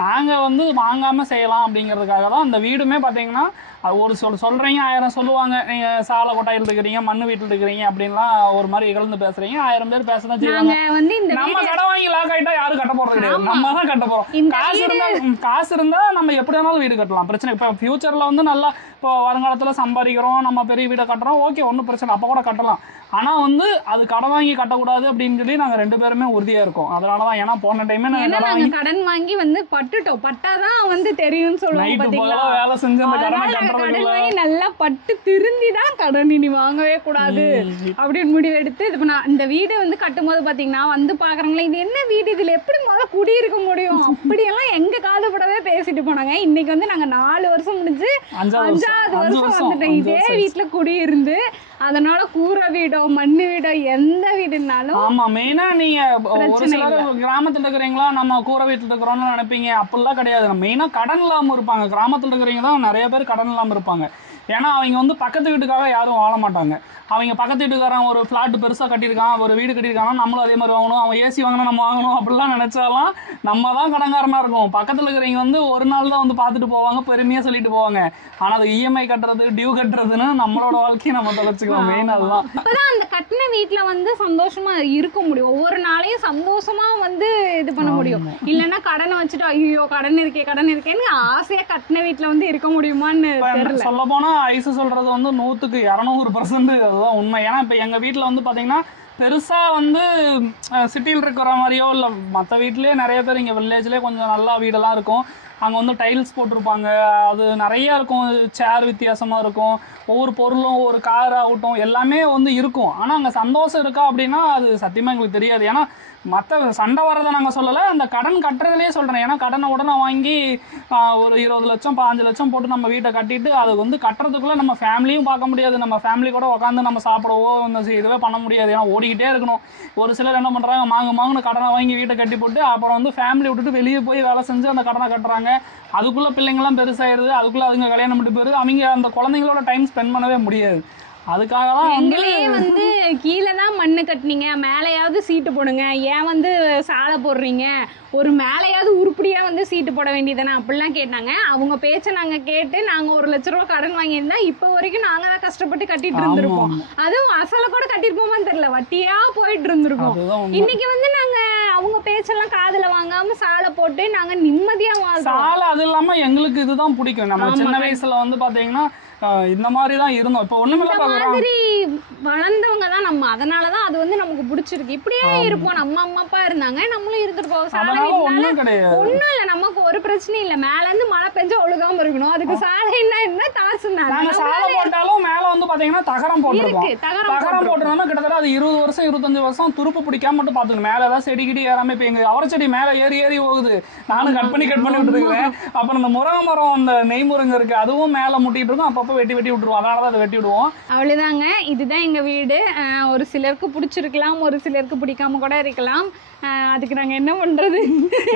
நாங்கள் வந்து வாங்காமல் செய்யலாம் அப்படிங்கிறதுக்காக தான். அந்த வீடுமே பார்த்தீங்கன்னா அது ஒரு சொல்கிறீங்க, 1000 சொல்லுவாங்க. நீங்கள் சாலை கொட்டாயில் இருக்கிறீங்க, மண்ணு வீட்டில் இருக்கிறீங்க அப்படின்லாம் ஒரு மாதிரி இகழ்ந்து பேசுகிறீங்க. 1000 பேர் பேச தான் செய்வாங்க. நம்ம கடை வாங்கி லாக் ஆகிட்டா யாரும் கட்ட போகிறது கிடையாது, நம்ம தான் கட்ட போகிறோம். காசு இருந்தால் நம்ம எப்படி வேணாலும் வீடு கட்டலாம், பிரச்சனை. இப்போ ஃபியூச்சரில் வந்து நல்லா இப்போ வருங்காலத்தில் சம்பாதிக்கிறோம், நம்ம பெரிய வீடை கட்டுறோம், ஓகே ஒன்றும் பிரச்சனை, அப்போ கூட கட்டலாம். ஆனால் வந்து அது கடன் வாங்கி கட்டக்கூடாது அப்படின்னு சொல்லி நாங்கள் 2 பேருமே உறுதியாக இருக்கோம். அதனால தான். ஏன்னா போன டைமே நாங்கள் கடன் வாங்கி வந்து பட்டுட்டோம், பட்டாதான் வந்து தெரியும்னு சொல்லுவாங்க நைட்டு பாத்தீங்களா. போகலாம் வேலை செஞ்சு அந்த கடனை அதனால கடன் கட்டுறதுக்குள்ள வாங்கி நல்லா பட்டு திருந்திதான் கடன் இனி வாங்கவே கூடாது அப்படின்னு முடிவெடுத்து இது பண்ண. இந்த வீடு வந்து கட்டும்போது பாத்தீங்கன்னா வந்து பாக்குறாங்களா, இது என்ன வீடு, இதுல எப்படி முதல்ல குடியிருக்க முடியும் அப்படியெல்லாம் எங்க காதுபடவே பேசிட்டு போனாங்க. இன்னைக்கு வந்து நாங்க 4 வருஷம் முடிஞ்சு 5ஆவது வருஷம் வந்துட்டோம் இதே வீட்டுல குடியிருந்து. அதனால கூரை வீடோ மண்ணு வீடோ எந்த வீடுனாலும் ஆமா. மெயினா நீங்க ஒரு சிலர் கிராமத்துல இருக்கிறீங்களா, நம்ம கூரை வீட்டுல இருக்கிறோம்னு நினைப்பீங்க. அப்படிலாம் கிடையாது. மெயினா கடன் இல்லாம இருப்பாங்க. கிராமத்துல இருக்கிறவங்க தான் நிறைய பேர் கடன் இல்லாம இருப்பாங்க. ஏன்னா அவங்க வந்து பக்கத்து வீட்டுக்காக யாரும் வாழ மாட்டாங்க. அவங்க பக்கத்து வீட்டுக்காரன் ஒரு ஃப்ளாட் பெருசாக கட்டியிருக்கான், ஒரு வீடு கட்டியிருக்காங்கன்னா நம்மளும் அதே மாதிரி வாங்கணும், அவன் ஏசி வாங்கினா நம்ம வாங்கணும் அப்படிலாம் நினைச்சாலாம் நம்ம தான் கடன்காரனாக இருக்கும். பக்கத்தில் இருக்கிறவங்க வந்து ஒரு நாள் தான் வந்து பார்த்துட்டு போவாங்க, பெருமையாக சொல்லிட்டு போவாங்க. ஆனால் அது இஎம்ஐ கட்டுறது, டியூ கட்டுறதுன்னு நம்மளோட வாழ்க்கையை நம்ம தொலைச்சிக்குவோம். மெயின் அதுதான். அப்பதான் அந்த கட்டின வீட்டுல வந்து சந்தோஷமா இருக்க முடியும். ஒவ்வொரு நாளையும் சந்தோஷமா வந்து இது பண்ண முடியும். இல்லைன்னா கடனை வச்சுட்டு ஐயோ கடன் இருக்கேன்னு ஆசையா கட்டின வீட்டுல வந்து இருக்க முடியுமான்னு தெரியல. சொல்ல போனா ஐசு சொல்றது வந்து 100க்கு 200% அதுதான் உண்மை. ஏன்னா இப்ப எங்க வீட்டுல வந்து பாத்தீங்கன்னா பெருசா வந்து சிட்டியில் இருக்கிற மாதிரியோ இல்ல மற்ற வீட்லயே நிறைய பேர் இங்க வில்லேஜ்லயே கொஞ்சம் நல்லா வீடெல்லாம் இருக்கும். அங்கே வந்து டைல்ஸ் போட்டிருப்பாங்க, அது நிறையா இருக்கும், சேர் வித்தியாசமாக இருக்கும், ஒவ்வொரு பொருளும் ஒரு கார் ஆகட்டும் எல்லாமே வந்து இருக்கும். ஆனால் அங்கே சந்தோஷம் இருக்கா அப்படின்னா அது சத்தியமாக எங்களுக்கு தெரியாது. ஏன்னா மற்ற சண்டை வர்றதை நாங்கள் சொல்லலை, அந்த கடன் கட்டுறதுலேயே சொல்கிறேன். ஏன்னா கடனை உடனே வாங்கி ஒரு 20 லட்சம் 15 லட்சம் போட்டு நம்ம வீட்டை கட்டிட்டு அது வந்து கட்டுறதுக்குள்ளே நம்ம ஃபேமிலியும் பார்க்க முடியாது, நம்ம ஃபேமிலி கூட உட்காந்து நம்ம சாப்பிடவோ இந்த இதுவே பண்ண முடியாது. ஏன்னா ஓடிக்கிட்டே இருக்கணும். ஒரு சிலர் என்ன பண்ணுறாங்க, மாங்குன்னு கடனை வாங்கி வீட்டை கட்டி போட்டு அப்புறம் வந்து ஃபேமிலி விட்டுட்டு வெளியே போய் வேலை செஞ்சு அந்த கடனை கட்டுறாங்க. அதுக்குள்ள பிள்ளைங்கள்லாம் பெருசாயிருது, அதுக்குள்ள அதுங்க கல்யாணம் பண்ணிட்டு போயிருது, அவங்க அந்த குழந்தைங்களோட டைம் ஸ்பெண்ட் பண்ணவே முடியாது. அதுக்காக தான் எங்களையே வந்து கீழே தான் மண்ணு கட்டினீங்க, மேலேயாவது சீட்டு போடுங்க, ஏன் வந்து சாலை போடுறீங்க, ஒரு மேலேயாவது உருப்படியா வந்து சீட்டு போட வேண்டியதானே அப்படிலாம் கேட்டாங்க. அவங்க பேச்சை நாங்க கேட்டு நாங்க 1 லட்ச ரூபா கடன் வாங்கியிருந்தா இப்போ வரைக்கும் நாங்க தான் கஷ்டப்பட்டு கட்டிட்டு இருந்திருப்போம். அதுவும் அசலை கூட கட்டிருப்போமான்னு தெரியல, வட்டியா போயிட்டு இருந்திருப்போம். இன்னைக்கு வந்து நாங்க அவங்க பேச்செல்லாம் காதுல வாங்காம சாலை போட்டு நாங்க நிம்மதியா வாழ்றோம். சாலை அது இல்லாம எங்களுக்கு இதுதான் பிடிக்கும். நம்ம சின்ன வயசுல வந்து பாத்தீங்கன்னா இந்த மாதிரி தான் இருந்தோம். இப்போ ஒண்ணுமே மாதிரி வளர்ந்தவங்க தான் நம்ம, அதனாலதான் அது வந்து நமக்கு பிடிச்சிருக்கு. இப்படியே இருப்போம், நம்ம அம்மா அப்பா இருந்தாங்க நம்மளும் இருந்துட்டு போவோம். ஒண்ணும் இல்ல, நமக்கு ஒரு பிரச்சனையும் இல்ல. மேல இருந்து மழை பெஞ்சா ஒழுகாம இருக்கணும், அதுக்கு சாலைன்னா என்ன தாசு. சாலை போட்டாலும் மேல வந்து பாத்தீங்கன்னா தகரம் போட்டிருக்கோம். தகரம் போட்டுருந்தோம்னா கிட்டத்தட்ட அது 20 வருஷம் 25 வருஷம் துருப்பு பிடிக்காம மட்டும் பாத்துக்கணும். மேல ஏதாவது செடி கிடி ஏறாம இப்ப எங்க அவரை செடி மேல ஏறி போகுது, நானும் கட் பண்ணி விட்டுருக்கேன். அப்புறம் இந்த முருங்கை மரம், அந்த நெய் முருங்கை இருக்கு, அதுவும் மேல முட்டிட்டு இருக்கும், அப்பப்போ வெட்டி விட்டுருவோம். அதனாலதான் அதை வெட்டி விடுவோம். அவ்வளவுதாங்க, இதுதான் எங்க வீடு. ஒரு சிலருக்கு பிடிச்சிருக்கலாம், ஒரு சிலருக்கு பிடிக்காம கூட இருக்கலாம். அதுக்கு நாங்க என்ன பண்றது,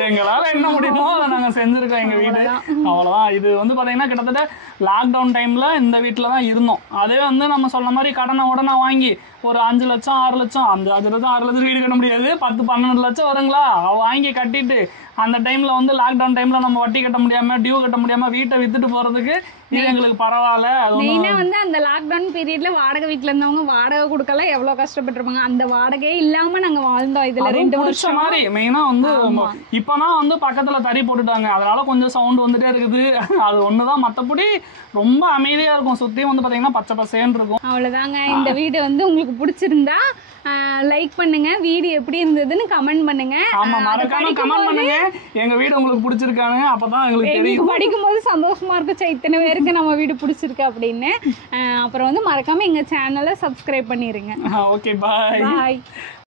எங்களால என்ன முடியுமோ அதை நாங்க செஞ்சிருக்கோம். எங்க வீடு அவ்வளவுதான். இது வந்து பாத்தீங்கன்னா கிட்டத்தட்ட லாக்டவுன் டைம்ல இந்த வீட்டுல தான் இருந்தோம். அதே வந்து நம்ம சொன்ன மாதிரி கடனை உடனே வாங்கி ஒரு 5 லட்சம் 6 லட்சம், அந்த 5 லட்சம் 6 லட்சம் வீடு கட்ட முடியாது, 10-12 லட்சம் வருங்களா, வாங்கி கட்டிட்டு அந்த டைம்ல வந்து லாக்டவுன் டைம்ல நம்ம வட்டி கட்ட முடியாம டியூ கட்ட முடியாம வீட்டை வித்துட்டு போறதுக்கு இது எங்களுக்கு பரவாயில்ல. மெயினா வந்து அந்த லாக்டவுன் பீரியட்ல வாடகை வீட்டுல இருந்தவங்க வாடகை கொடுக்கல எவ்வளவு கஷ்டப்பட்டிருப்பாங்க. அந்த வாடகையே இல்லாம நாங்க வாழ்ந்தோம். இதுல 2 வருஷம் மாதிரி மெயினா வந்து இப்பதான் வந்து பக்கத்துல தறி போட்டுட்டாங்க, அதனால கொஞ்சம் சவுண்ட் வந்துட்டே இருக்குது. அது ஒண்ணுதான், மத்தபடி ரொம்ப அமைதியா இருக்கும். சுத்தியும் வந்து பாத்தீங்கன்னா பச்சை பசேன்னு இருக்கும். அவ்வளவுதாங்க. இந்த வீடு வந்து உங்களுக்கு பிடிச்சிருந்தா லைக் பண்ணுங்க, வீடியோ எப்படி இருந்ததுன்னு கமெண்ட் பண்ணுங்க. ஆமா, மறக்காம கமெண்ட் பண்ணுங்க எங்க வீடு உங்களுக்கு பிடிச்சிருக்காங்க, அப்பதான் எங்களுக்கு தெரியும். படிக்கும்போது சந்தோஷமா இருக்கும், இத்தனை பேருக்கு நம்ம வீடு பிடிச்சிருக்கு அப்படின்னு. அப்புறம் வந்து மறக்காம எங்க சேனலை சப்ஸ்கிரைப் பண்ணிருங்க. ஓகே, பாய்.